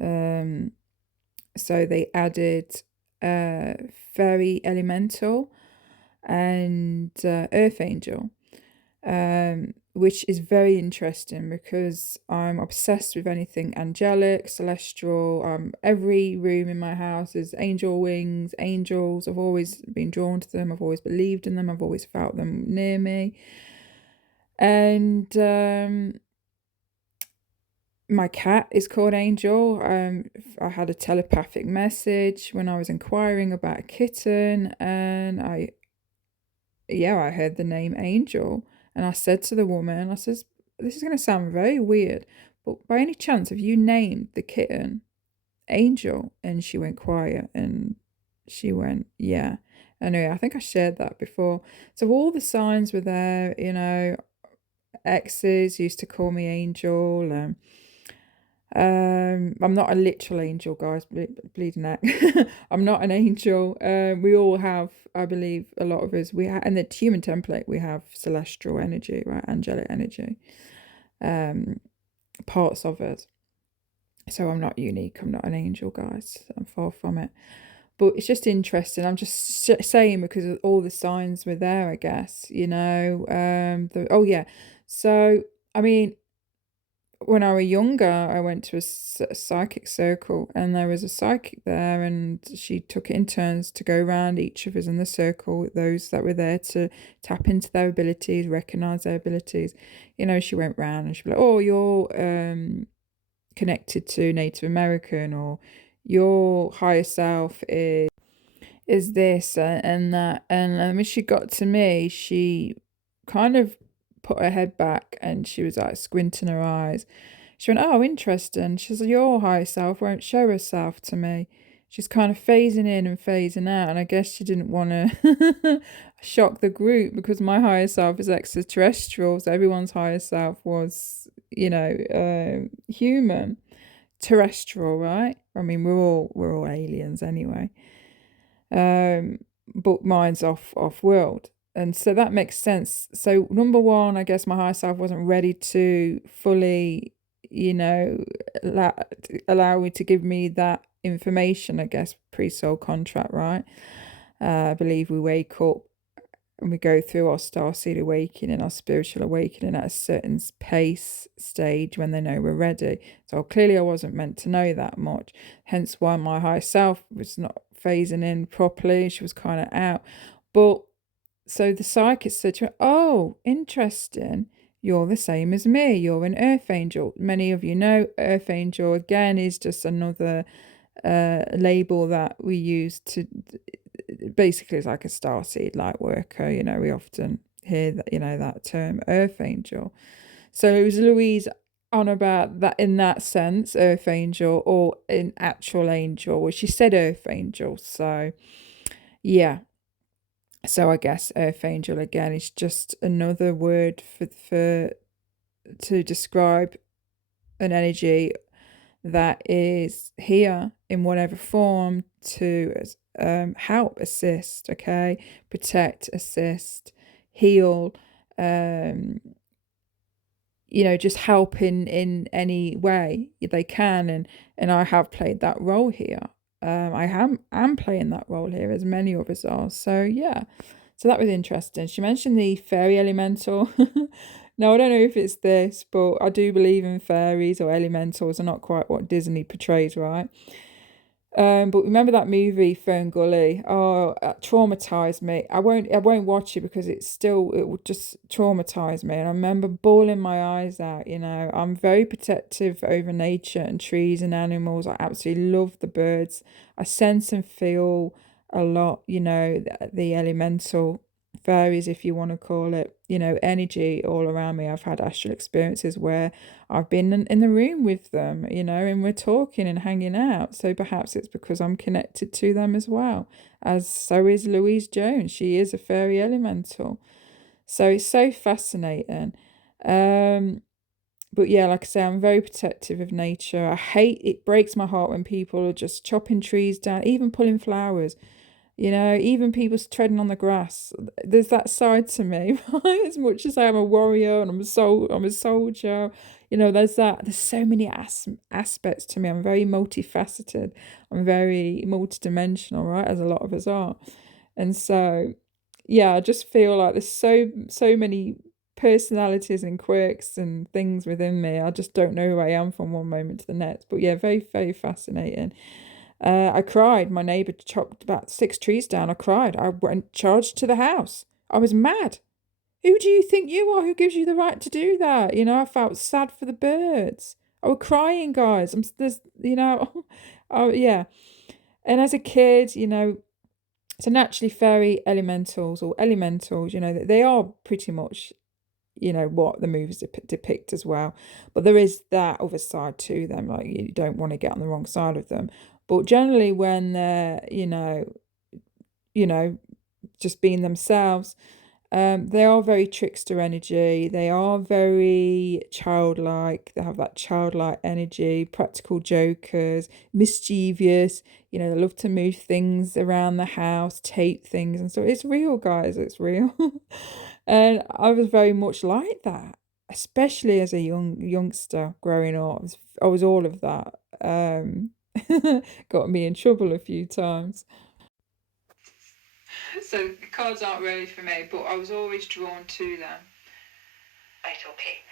So they added fairy elemental and earth angel, which is very interesting because I'm obsessed with anything angelic, celestial. Every room in my house is angel wings, angels. I've always been drawn to them. I've always believed in them. I've always felt them near me. And my cat is called Angel. I had a telepathic message when I was inquiring about a kitten, and I heard the name Angel. And I said to the woman, I says, this is going to sound very weird, but by any chance have you named the kitten Angel? And she went quiet and she went, yeah. Anyway, I think I shared that before. So all the signs were there, you know. Exes used to call me Angel. I'm not a literal angel, guys. Bleeding neck. I'm not an angel. We all have, I believe, a lot of us. We have, in the human template, we have celestial energy, right? Angelic energy. Parts of us. So I'm not unique. I'm not an angel, guys. I'm far from it. But it's just interesting. I'm just saying because all the signs were there, I guess. You know. Oh yeah. So I mean, when I was younger, I went to a psychic circle, and there was a psychic there, and she took it in turns to go around each of us in the circle with those that were there to tap into their abilities, recognize their abilities. You know, she went round and she'd be like, "Oh, you're connected to Native American, or your higher self is this and that." And when she got to me, she kind of put her head back and she was like squinting her eyes. She went, "Oh, interesting." She said, "Your higher self won't show herself to me." She's kind of phasing in and phasing out, and I guess she didn't want to shock the group because my higher self is extraterrestrial, so everyone's higher self was, you know, human, terrestrial, right? I mean, we're all aliens anyway. But mine's off world. And so that makes sense. So number one, I guess my higher self wasn't ready to fully, you know, allow me to give me that information, I guess, pre-soul contract, right? I believe we wake up and we go through our starseed awakening, our spiritual awakening at a certain pace stage when they know we're ready. So clearly I wasn't meant to know that much. Hence why my higher self was not phasing in properly. She was kind of out. But so the psychic said to her, "Oh, interesting. You're the same as me. You're an earth angel." Many of you know earth angel, again, is just another label that we use to basically, it's like a starseed light worker. You know, we often hear that, you know, that term earth angel. So it was Louise on about that in that sense, earth angel, or in actual angel. Well, she said earth angel, so yeah. So I guess earth angel again is just another word for to describe an energy that is here in whatever form to help, assist, okay, protect, assist, heal, you know, just help in any way they can, and I have played that role here. I am playing that role here, as many of us are. So yeah, so that was interesting. She mentioned the fairy elemental. Now I don't know if it's this, but I do believe in fairies or elementals. Are not quite what Disney portrays, right? But remember that movie Fern Gully? Oh, traumatized me. I won't watch it because it would just traumatize me. And I remember bawling my eyes out. You know, I'm very protective over nature and trees and animals. I absolutely love the birds. I sense and feel a lot. You know, the elemental fairies, if you want to call it, you know, energy all around me. I've had astral experiences where I've been in the room with them, you know, and we're talking and hanging out. So perhaps it's because I'm connected to them as well. As so is Louise Jones. She is a fairy elemental. So it's so fascinating. But yeah, like I say, I'm very protective of nature. It breaks my heart when people are just chopping trees down, even pulling flowers. Even people treading on the grass. There's that side to me, right? As much as I am a warrior and I'm a soldier. There's that. There's so many aspects to me. I'm very multifaceted. I'm very multidimensional, right? As a lot of us are. And so, yeah, I just feel like there's so many personalities and quirks and things within me. I just don't know who I am from one moment to the next. But yeah, very, very fascinating. I cried. My neighbour chopped about 6 trees down. I cried. I went charged to the house. I was mad. Who do you think you are? Who gives you the right to do that? I felt sad for the birds. I was crying, guys. Oh yeah. And as a kid, so naturally fairy elementals, they are pretty much, what the movies depict as well. But there is that other side to them. Like, you don't want to get on the wrong side of them. But generally, when they're, just being themselves, they are very trickster energy. They are very childlike. They have that childlike energy, practical jokers, mischievous. They love to move things around the house, tape things. And so it's real, guys. It's real. And I was very much like that, especially as a youngster growing up. I was all of that. Got me in trouble a few times. So the cards aren't really for me, but I was always drawn to them. Right, okay.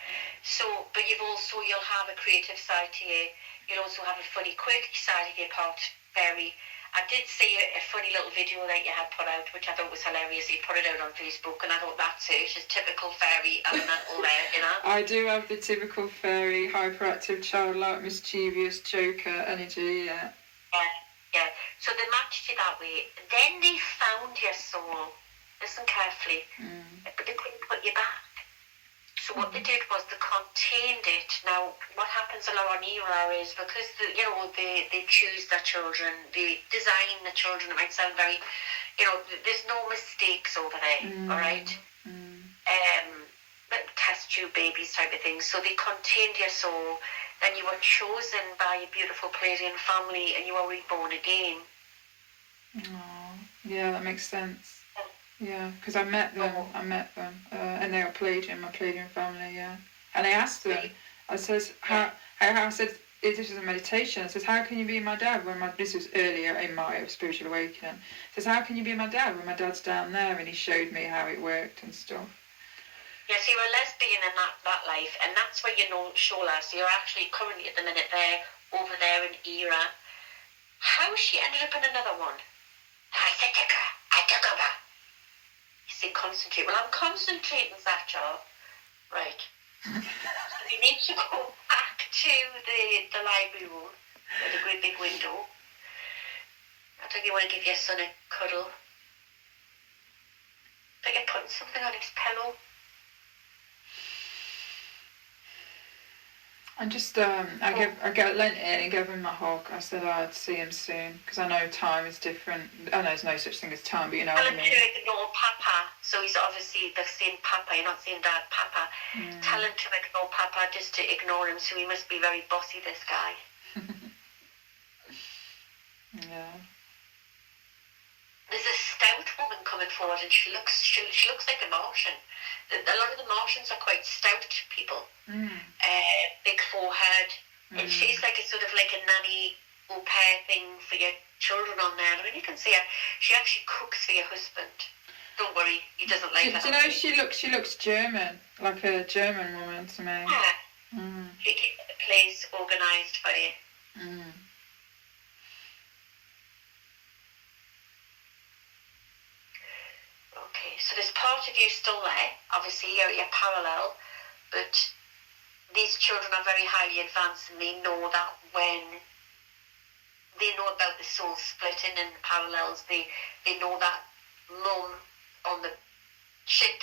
So, but you'll have a creative side to you. You'll also have a funny, quirky side of your part, very. I did see a funny little video that you had put out, which I thought was hilarious. You put it out on Facebook, and I thought that's it. It's typical fairy elemental there. I do have the typical fairy, hyperactive, childlike, mischievous, joker energy, yeah. Yeah. So they matched you that way. Then they found your soul. Listen carefully. But they couldn't put you back. So what they did was they contained it. Now, what happens a lot on ERA is because they choose their children, they design the children. It might sound very, there's no mistakes over there. All right. Test tube babies type of thing. So they contained your soul. Then you were chosen by a beautiful Pleiadian family, and you were reborn again. Oh, yeah, that makes sense. Yeah, because I met them, and they were Pleiadian, my Pleiadian family, yeah. And I asked them, I says, I said, this was a meditation. I says, how can you be my dad when this was earlier in my spiritual awakening. I says, how can you be my dad when my dad's down there? And he showed me how it worked and stuff. Yeah, so you're a lesbian in that life, and that's where you know Shola. So you're actually currently at the minute there, over there in ERA. How she ended up in another one? I took over. You see, concentrate. Well, I'm concentrating, Zatchar. Right. So you need to go back to the library room, with the great big window. I think you want to give your son a cuddle. I think you're putting something on his pillow. I just, I lent in and gave him a hug. I said I'd see him soon, because I know time is different. I know there's no such thing as time, but you know what I mean. Tell him to ignore Papa. So he's obviously, they're saying Papa, you're not saying Dad, Papa. Tell him to ignore Papa, just to ignore him, so he must be very bossy, this guy. Yeah. There's a stout woman coming forward, and she looks like a Martian. A lot of the Martians are quite stout people. Big forehead. And she's like a sort of like a nanny au pair thing for your children on there. I mean, you can see her. She actually cooks for your husband. Don't worry, he doesn't like her. Do you know she looks German, like a German woman to me. Yeah. She keeps the place organised for you. Okay, so there's part of you still there. Obviously, you're parallel, but these children are very highly advanced, and they know that when they know about the soul splitting and parallels, they know that Mum on the ship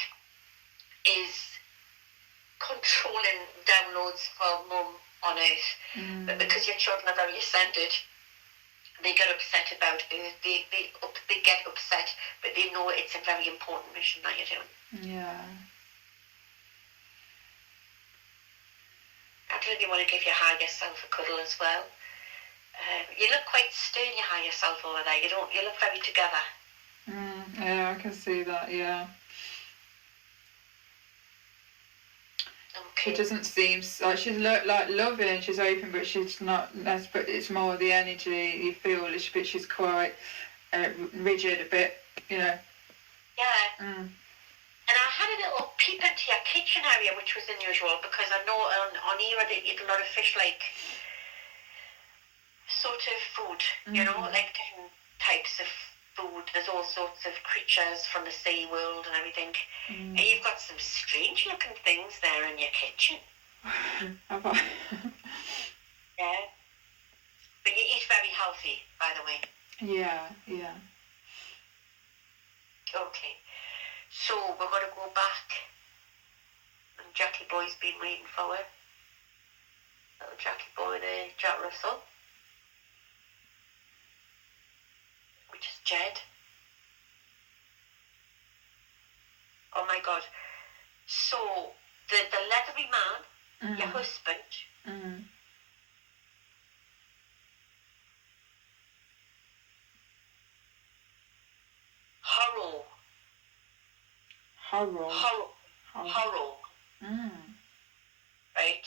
is controlling downloads for Mum on Earth. But because your children are very ascended, they get upset about it. They get upset, but they know it's a very important mission that you're doing. Yeah. cuddle, you want to give your higher self a cuddle as well. You look quite stern, your higher self over there. You look very together. Yeah, I can see that. Yeah. Okay. She doesn't seem like she's like loving. She's open, but she's not. But it's more the energy you feel. But she's quite rigid, a bit. You know. Yeah. And I had a little peep into your kitchen area, which was unusual because I know on Era they eat a lot of fish, like sort of food, you know, like different types of food. There's all sorts of creatures from the sea world and everything. And you've got some strange looking things there in your kitchen. Yeah. But you eat very healthy, by the way. Yeah. Okay. So we're going to go back. And Jackie Boy's been waiting for it. Little Jackie Boy there, Jack Russell. Which is Jed. Oh my God. So the leathery man, your husband, Horror. Right?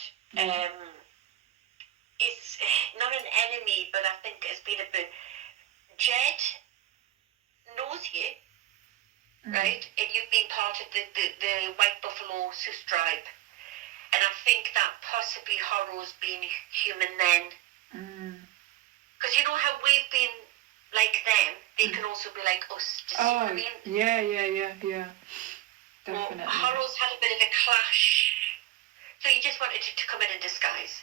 It's not an enemy, but I think it's been a bit. Jed knows you, right? And you've been part of the White Buffalo Sus tribe. And I think that possibly Horror's been human then. Because you know how we've been like them, they can also be like us. Do you see what I mean? Yeah. Definitely. Well, Horror's had a bit of a clash. So he just wanted to come in disguise.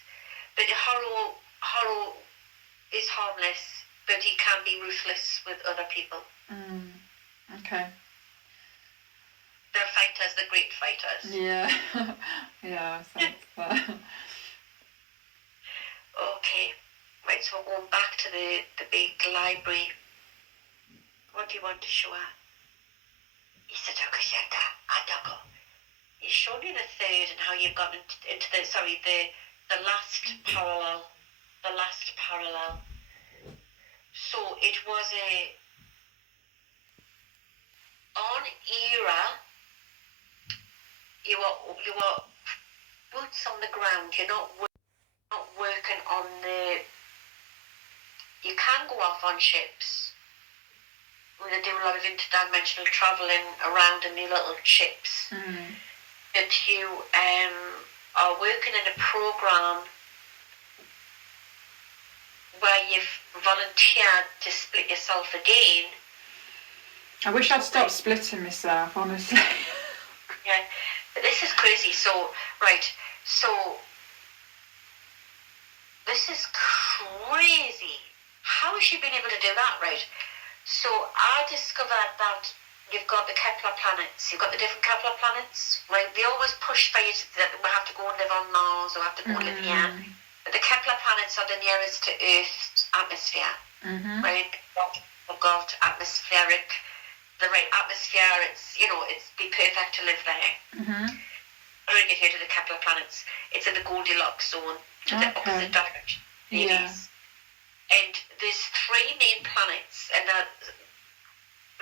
But Horror is harmless, but he can be ruthless with other people. Okay. They're fighters, they're great fighters. Yeah. Yeah, I sense that. Okay. Right, so we're going back to the big library. What do you want to show her? He's shown you the third and how you've gotten into the last parallel. The last parallel. So it was on Era. You were boots on the ground. You're not working on the. You can go off on ships. They do a lot of interdimensional travelling around in the little ships. But you are working in a program where you've volunteered to split yourself again. I wish I'd stopped splitting myself, honestly. Yeah, but this is crazy. So this is crazy. How has she been able to do that, right? So I discovered that you've got the Kepler planets. You've got the different Kepler planets, right? They always push for you that we have to go and live on Mars or have to go and live here. But the Kepler planets are the nearest to Earth's atmosphere, right? We've got the right atmosphere. It's be perfect to live there. When we get here to the Kepler planets, it's in the Goldilocks zone, to the opposite direction. Yeah. And there's three main planets, and they're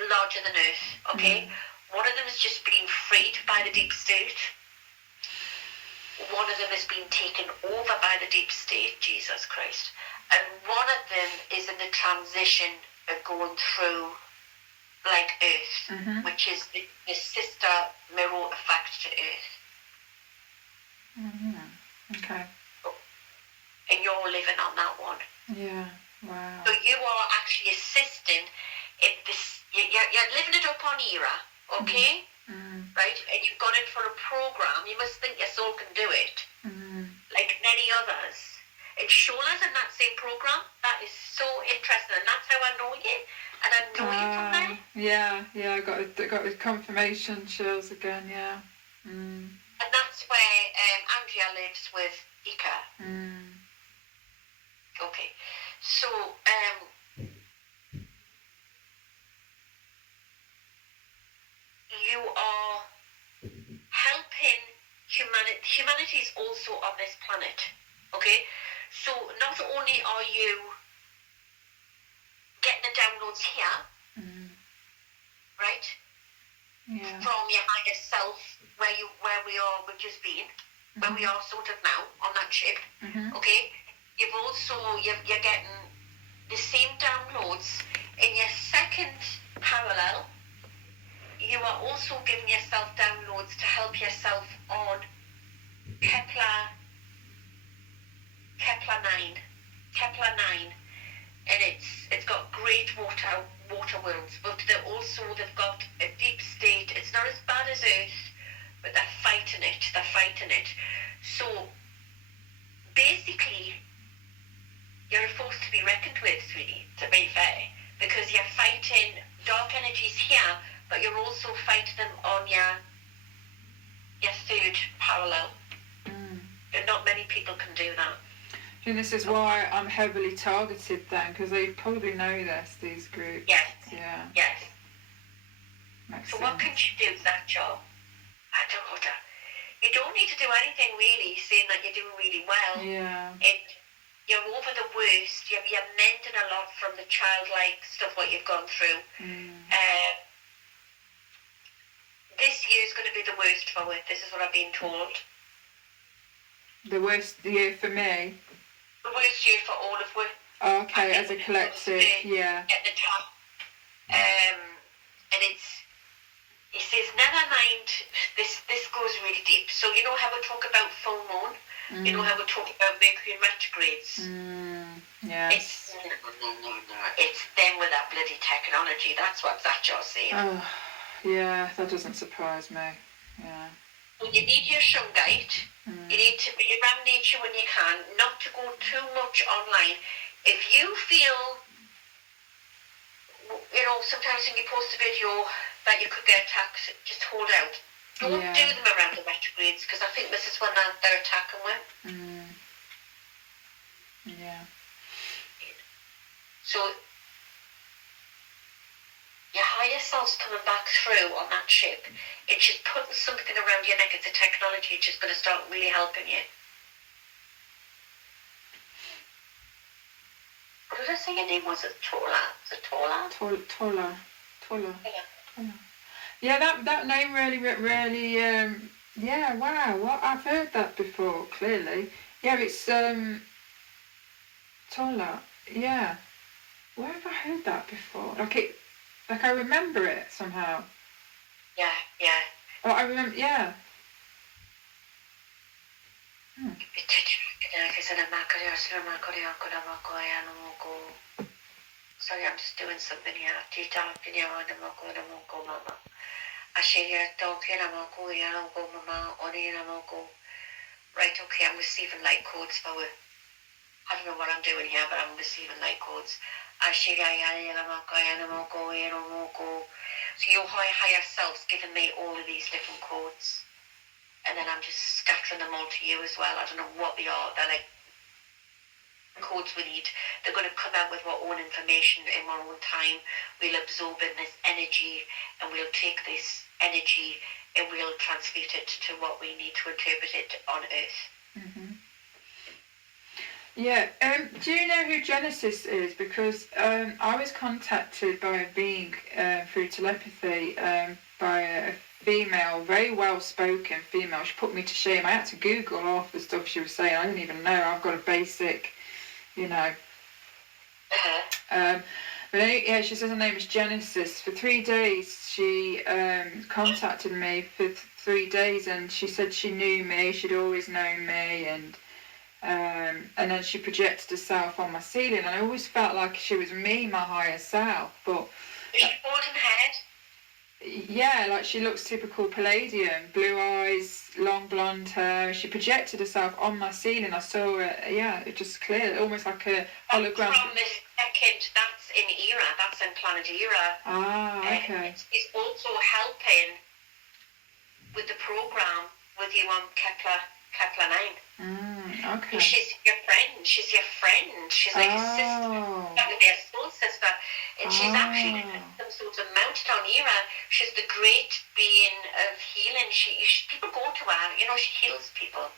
larger than Earth, okay? One of them is just being freed by the deep state. One of them is being taken over by the deep state, Jesus Christ. And one of them is in the transition of going through like Earth, which is the sister mirror effect to Earth. Okay. And you're living on that one. Yeah. Wow. So you are actually assisting in this. You're living it up on Era, okay? Right? And you've gone in for a program. You must think your soul can do it, like many others. And Shola's in that same program. That is so interesting, and that's how I know you. And I know you from there. Yeah. I got the confirmation chills again. Yeah. And that's where Andrea lives with Ika. Okay, so you are helping humanity. Humanity is also on this planet. Okay? So not only are you getting the downloads here, right? Yeah. From your higher self, where we are, we've just been, where we are sort of now on that ship. Okay, you're getting the same downloads in your second parallel. You are also giving yourself downloads to help yourself on Kepler 9, and it's got great water worlds, but they've got a deep state. It's not as bad as Earth, but they're fighting it. So basically, you're a force to be reckoned with, sweetie, to be fair, because you're fighting dark energies here, but you're also fighting them on your third parallel. And not many people can do that. And this is why I'm heavily targeted then, because they probably know this, these groups. Yes. Yeah. Yes. Makes So sense. what can you do with that job? I don't know. You don't need to do anything really, saying that you're doing really well. Yeah. You're over the worst. You're mending a lot from the childlike stuff what you've gone through. This year's going to be the worst for it. This is what I've been told. The worst year for me? The worst year for all of us. Okay, as a collective, yeah. At the top. And it says, never mind, this goes really deep. So you know how we talk about full moon? You know how we talk about Mercury and retrogrades? Yes. It's them with that bloody technology. That's what you're saying. Oh, yeah, that doesn't surprise me. Yeah. So you need your shungite. You need to be around nature when you can, not to go too much online. If you feel, sometimes when you post a video that you could get attacked, just hold out. Don't do them around the retrogrades, because I think this is when they're attacking with. Yeah. So your higher self's coming back through on that ship, and she's putting something around your neck. It's a technology which is going to start really helping you. What did I say your name was? Tola? Is it Tola? Tola. Yeah, that name really, yeah, wow, I've heard that before, clearly. Yeah, it's, Tola, yeah. Where have I heard that before? Like I remember it somehow. Yeah. Oh, I remember, yeah. Sorry, I'm just doing something here. Right, okay, I'm receiving light codes for it. I don't know what I'm doing here, but I'm receiving light codes. So your higher self's giving me all of these different codes. And then I'm just scattering them all to you as well. I don't know what they are. They're like codes we need. They're going to come out with our own information in our own time. We'll absorb in this energy, and we'll take this energy and we'll transmute it to what we need to interpret it on Earth. Yeah, do you know who Genesis is? Because I was contacted by a being through telepathy by a female, very well-spoken female. She put me to shame. I had to Google half the stuff she was saying. I didn't even know. I've got a basic, But anyway, she says her name is Genesis. For 3 days, she contacted me for 3 days, and she said she knew me. She'd always known me, and then she projected herself on my ceiling, and I always felt like she was me, my higher self. But is she golden haired? Yeah, like she looks typical Palladium, blue eyes, long blonde hair. She projected herself on my ceiling. I saw her, it just clear, almost like a hologram. From this second, that's in Era, that's in Planet Era. Ah, okay. It's also helping with the program with you on Kepler 9. Okay. And she's your friend. She's like a sister. That would be a soul sister. And she's actually some sort of mounted on Era. She's the great being of healing. People go to her. She heals people.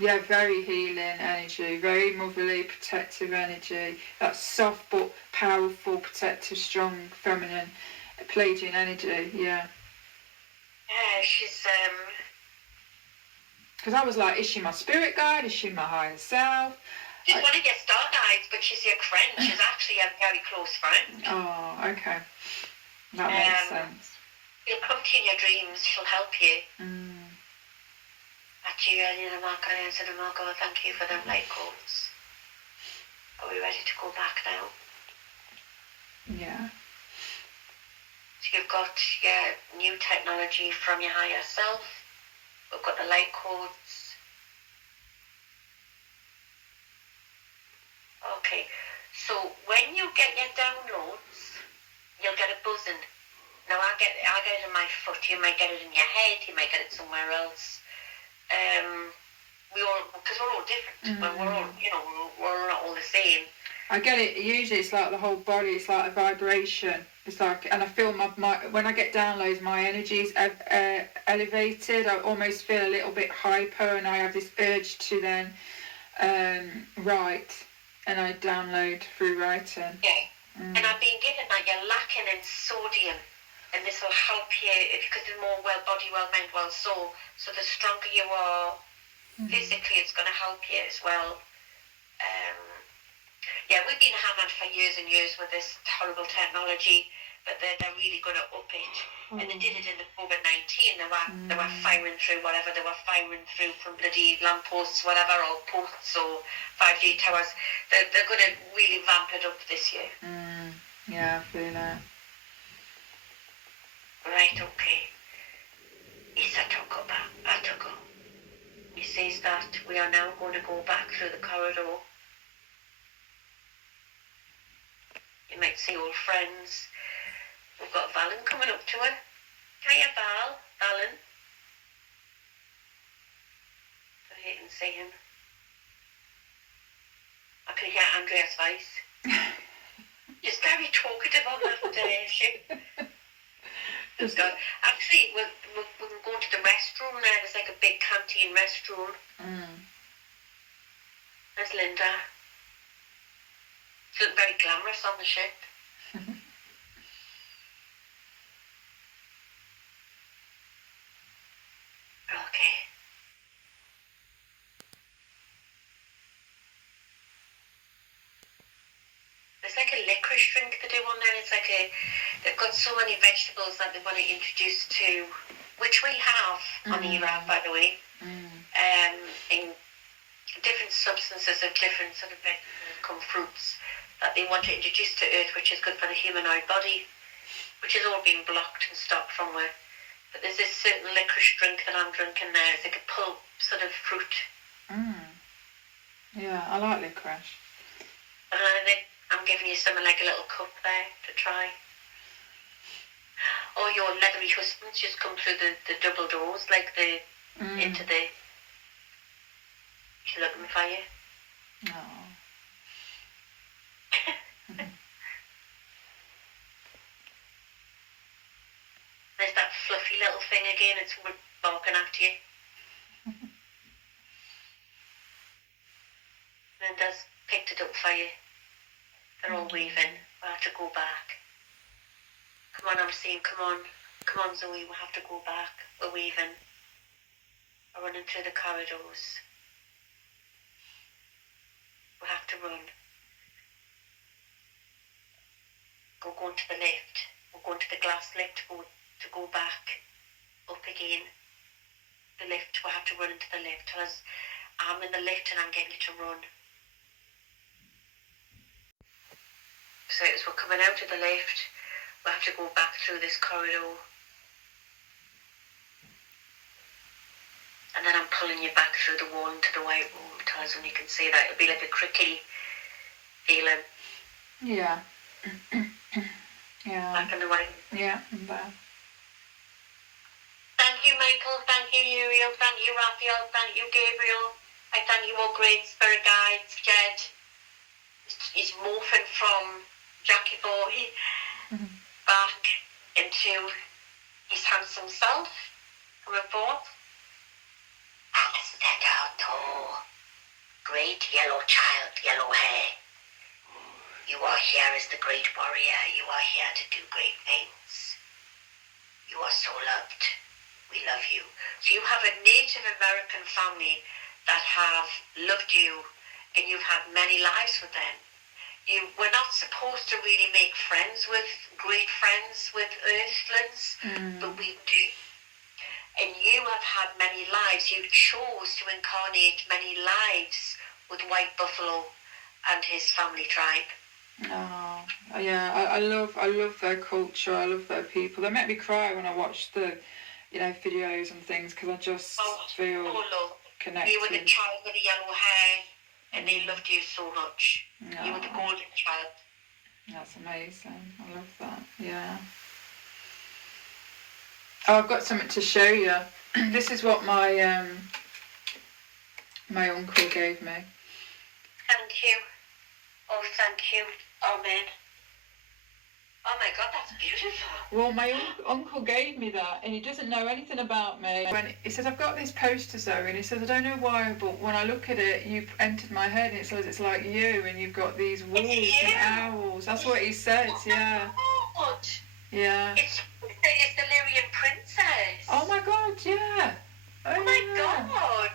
Yeah, very healing energy, very motherly, protective energy. That soft but powerful, protective, strong, feminine, Pleiadian energy. Yeah. Yeah, she's Because I was like, is she my spirit guide? Is she my higher self? she's one of your star guides, but she's your friend. She's actually a very close friend. Oh, okay. That makes sense. She'll come to you in your dreams. She'll help you. At you, and Marco, I said, Marco, thank you for them light codes. Are we ready to go back now? Yeah. So you've got your new technology from your higher self. We've got the light codes. Okay, so when you get your downloads, you'll get a buzzing. Now I get it in my foot. You might get it in your head. You might get it somewhere else. Because we're all different. We're all, we're not all the same. I get it. Usually, it's like the whole body. It's like a vibration. It's like, and I feel my when I get downloads, my energy is elevated. I almost feel a little bit hyper, and I have this urge to then write, and I download through writing. Yeah. And I've been given that you're lacking in sodium, and this will help you because it's more well body, well mind, well soul. So the stronger you are physically, it's going to help you as well. Yeah, we've been hammered for years and years with this horrible technology, but they're really going to up it. And they did it in the COVID-19. They were firing through whatever they were firing through from bloody lampposts, whatever, or posts or 5G towers. They're going to really vamp it up this year. Yeah, I feel that. Right, okay. Atoko. He says that we are now going to go back through the corridor. You might see old friends. We've got Valen coming up to her. Hiya, Valen. I didn't see him. I can hear Andrea's voice. She's very talkative on that ship. Actually, we can go to the restroom now. There's like a big canteen restroom. There's Linda. She looked very glamorous on the ship. Okay. There's like a licorice drink they do on there. It's like they've got so many vegetables that they want to introduce to, which we have on the Iraq, by the way. In different substances of different sort of vegetables come fruits that they want to introduce to Earth, which is good for the humanoid body, which is all being blocked and stopped from where. But there's this certain licorice drink that I'm drinking now. It's like a pulp sort of fruit. Yeah, I like licorice. And I'm giving you something like a little cup there to try. Or your leathery husbands just come through the double doors, like into the. She's looking for you. Oh. There's that fluffy little thing again. It's barking at you. Linda's picked it up for you. They're all weaving. We'll have to go back. Come on, I'm seeing. Come on, Zoe. We'll have to go back. We're weaving. We're running through the corridors. We'll have to run. We're going to the lift. We're going to the glass lift to go back up again. The lift. We'll have to run into the lift. Tell us, I'm in the lift and I'm getting you to run. So as we're coming out of the lift, we'll have to go back through this corridor. And then I'm pulling you back through the wall into the white room. Tell us when you can see that. It'll be like a crickly feeling. Yeah. Yeah. Back in the white. Yeah, I'm there. Thank you, Michael. Thank you, Uriel. Thank you, Raphael. Thank you, Gabriel. I thank you all great spirit guides. Jed is morphing from Jackie Boy back into his handsome self. Coming forth. Accidental. incarnate yellow child, yellow hair. You are here as the great warrior. You are here to do great things. You are so loved. We love you. So you have a Native American family that have loved you, and you've had many lives with them. We're not supposed to really make great friends with Earthlings, but we do. And you have had many lives. You chose to incarnate many lives with White Buffalo and his family tribe. Oh, yeah, I love their culture. I love their people. They make me cry when I watch the, videos and things, because I just feel connected. You were the child with the yellow hair, and they loved you so much. Oh. You were the golden child. That's amazing. I love that. Yeah. Oh, I've got something to show you. This is what my my uncle gave me. Thank you. Oh, thank you. Amen. Oh my God, that's beautiful. Well, my uncle gave me that, and he doesn't know anything about me. When he says, I've got this poster, Zoe, and he says, I don't know why, but when I look at it, you've entered my head, and it says it's like you, and you've got these wolves and owls. That's what he says, yeah. God. Yeah. It's the Lyrian princess. Oh my God, yeah. Oh my God.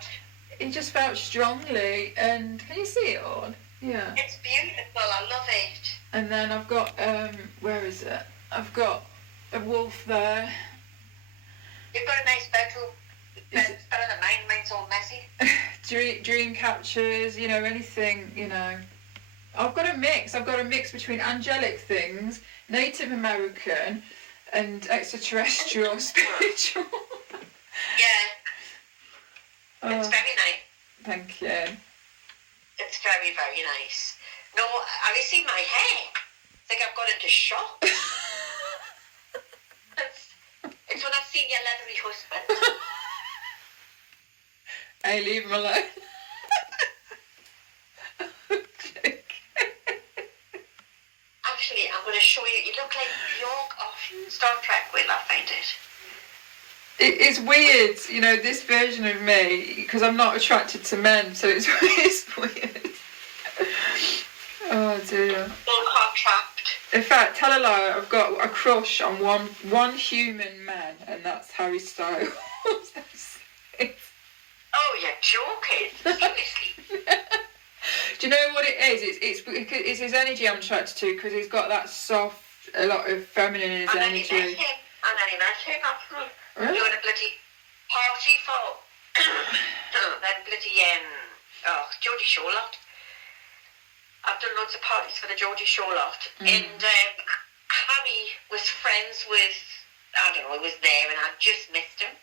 He just felt strongly, and can you see it all? Yeah. It's beautiful. I love it. And then I've got where is it? I've got a wolf there. You've got a nice bedroom. It's better than mine. Mine's all messy. Dream catchers, anything, I've got a mix between angelic things, Native American, and extraterrestrial, spiritual. Yeah. It's very nice. Thank you. It's very, very nice. No, have you seen my hair? I think I've got into shock. It's when I've seen your leathery husband. Hey, leave him alone. Actually, I'm going to show you. You look like Bjork off Star Trek. Wait, I'll find it. It's weird, this version of me, because I'm not attracted to men, so it's weird. Oh dear. All trapped. In fact, tell a lie, I've got a crush on one human man, and that's Harry Styles. Oh, you're joking. Seriously. Do you know what it is? It's his energy I'm attracted to, because he's got that soft, a lot of feminine in his energy. And then he met him after all. Really? Doing a bloody party for that bloody Geordie Shore lot. I've done loads of parties for the Geordie Shore lot, and Harry was friends with, I don't know, he was there, and I just missed him.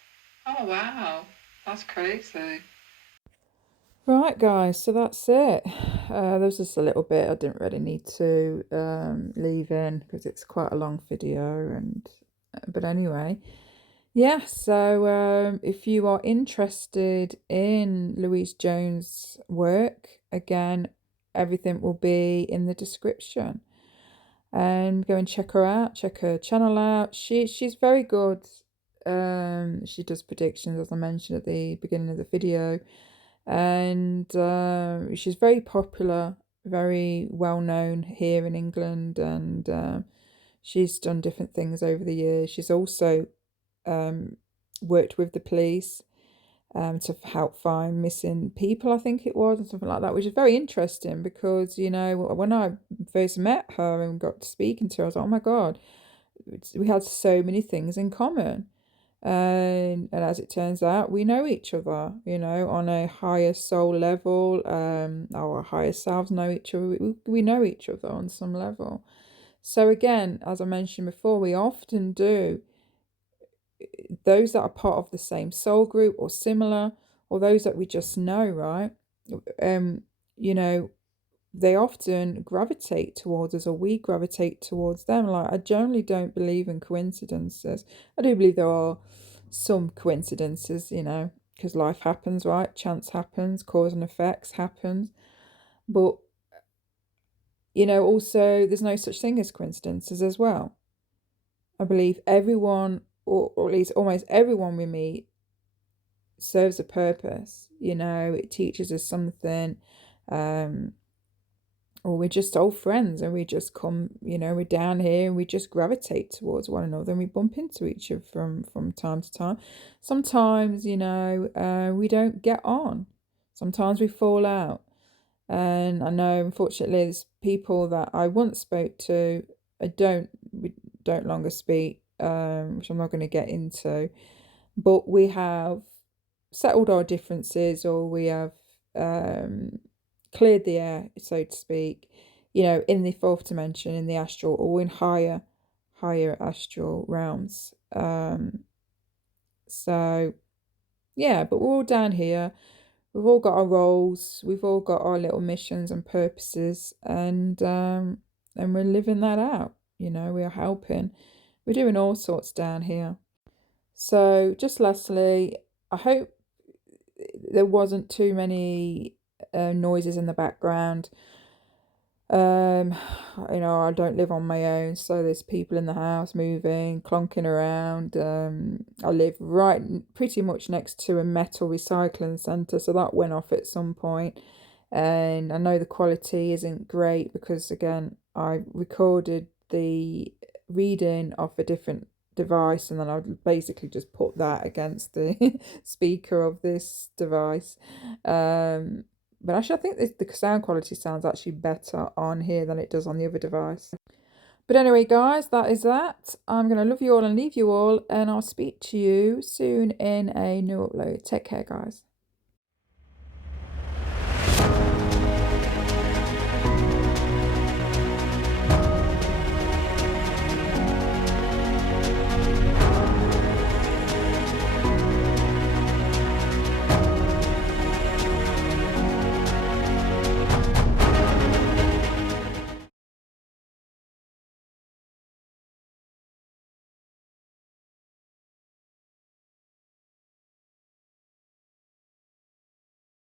Oh wow, that's crazy. Right guys, so that's it. There was just a little bit I didn't really need to leave in, because it's quite a long video, but anyway. Yeah, so if you are interested in Louise Jones' work, again, everything will be in the description. And go and check her out, check her channel out. She's very good. She does predictions, as I mentioned at the beginning of the video. And she's very popular, very well known here in England, and she's done different things over the years. She's also worked with the police to help find missing people, I think it was, and something like that, which is very interesting, because when I first met her and got to speaking to her, I was like, oh my God, we had so many things in common. And as it turns out, we know each other, on a higher soul level. Our higher selves know each other. We know each other on some level. So again, as I mentioned before, we often do, those that are part of the same soul group or similar, or those that we just know, right? They often gravitate towards us, or we gravitate towards them. Like, I generally don't believe in coincidences. I do believe there are some coincidences, because life happens, right? Chance happens, cause and effects happens. But, also there's no such thing as coincidences as well. I believe everyone, or at least almost everyone we meet, serves a purpose. It teaches us something. or we're just old friends and we just come, we're down here and we just gravitate towards one another and we bump into each other from time to time. Sometimes, we don't get on. Sometimes we fall out. And I know, unfortunately, there's people that I once spoke to, we don't longer speak, which I'm not going to get into. But we have settled our differences, or we have cleared the air, so to speak, in the fourth dimension, in the astral, or in higher astral realms. So yeah, but we're all down here. We've all got our roles. We've all got our little missions and purposes, and we're living that out. We are helping. We're doing all sorts down here. So just lastly, I hope there wasn't too many noises in the background. I don't live on my own, so there's people in the house moving, clonking around. I live right pretty much next to a metal recycling centre, so that went off at some point. And I know the quality isn't great because, again, I recorded the reading off a different device, and then I basically just put that against the speaker of this device. But actually, I think the sound quality sounds actually better on here than it does on the other device. But anyway, guys, that is that. I'm going to love you all and leave you all, and I'll speak to you soon in a new upload. Take care, guys.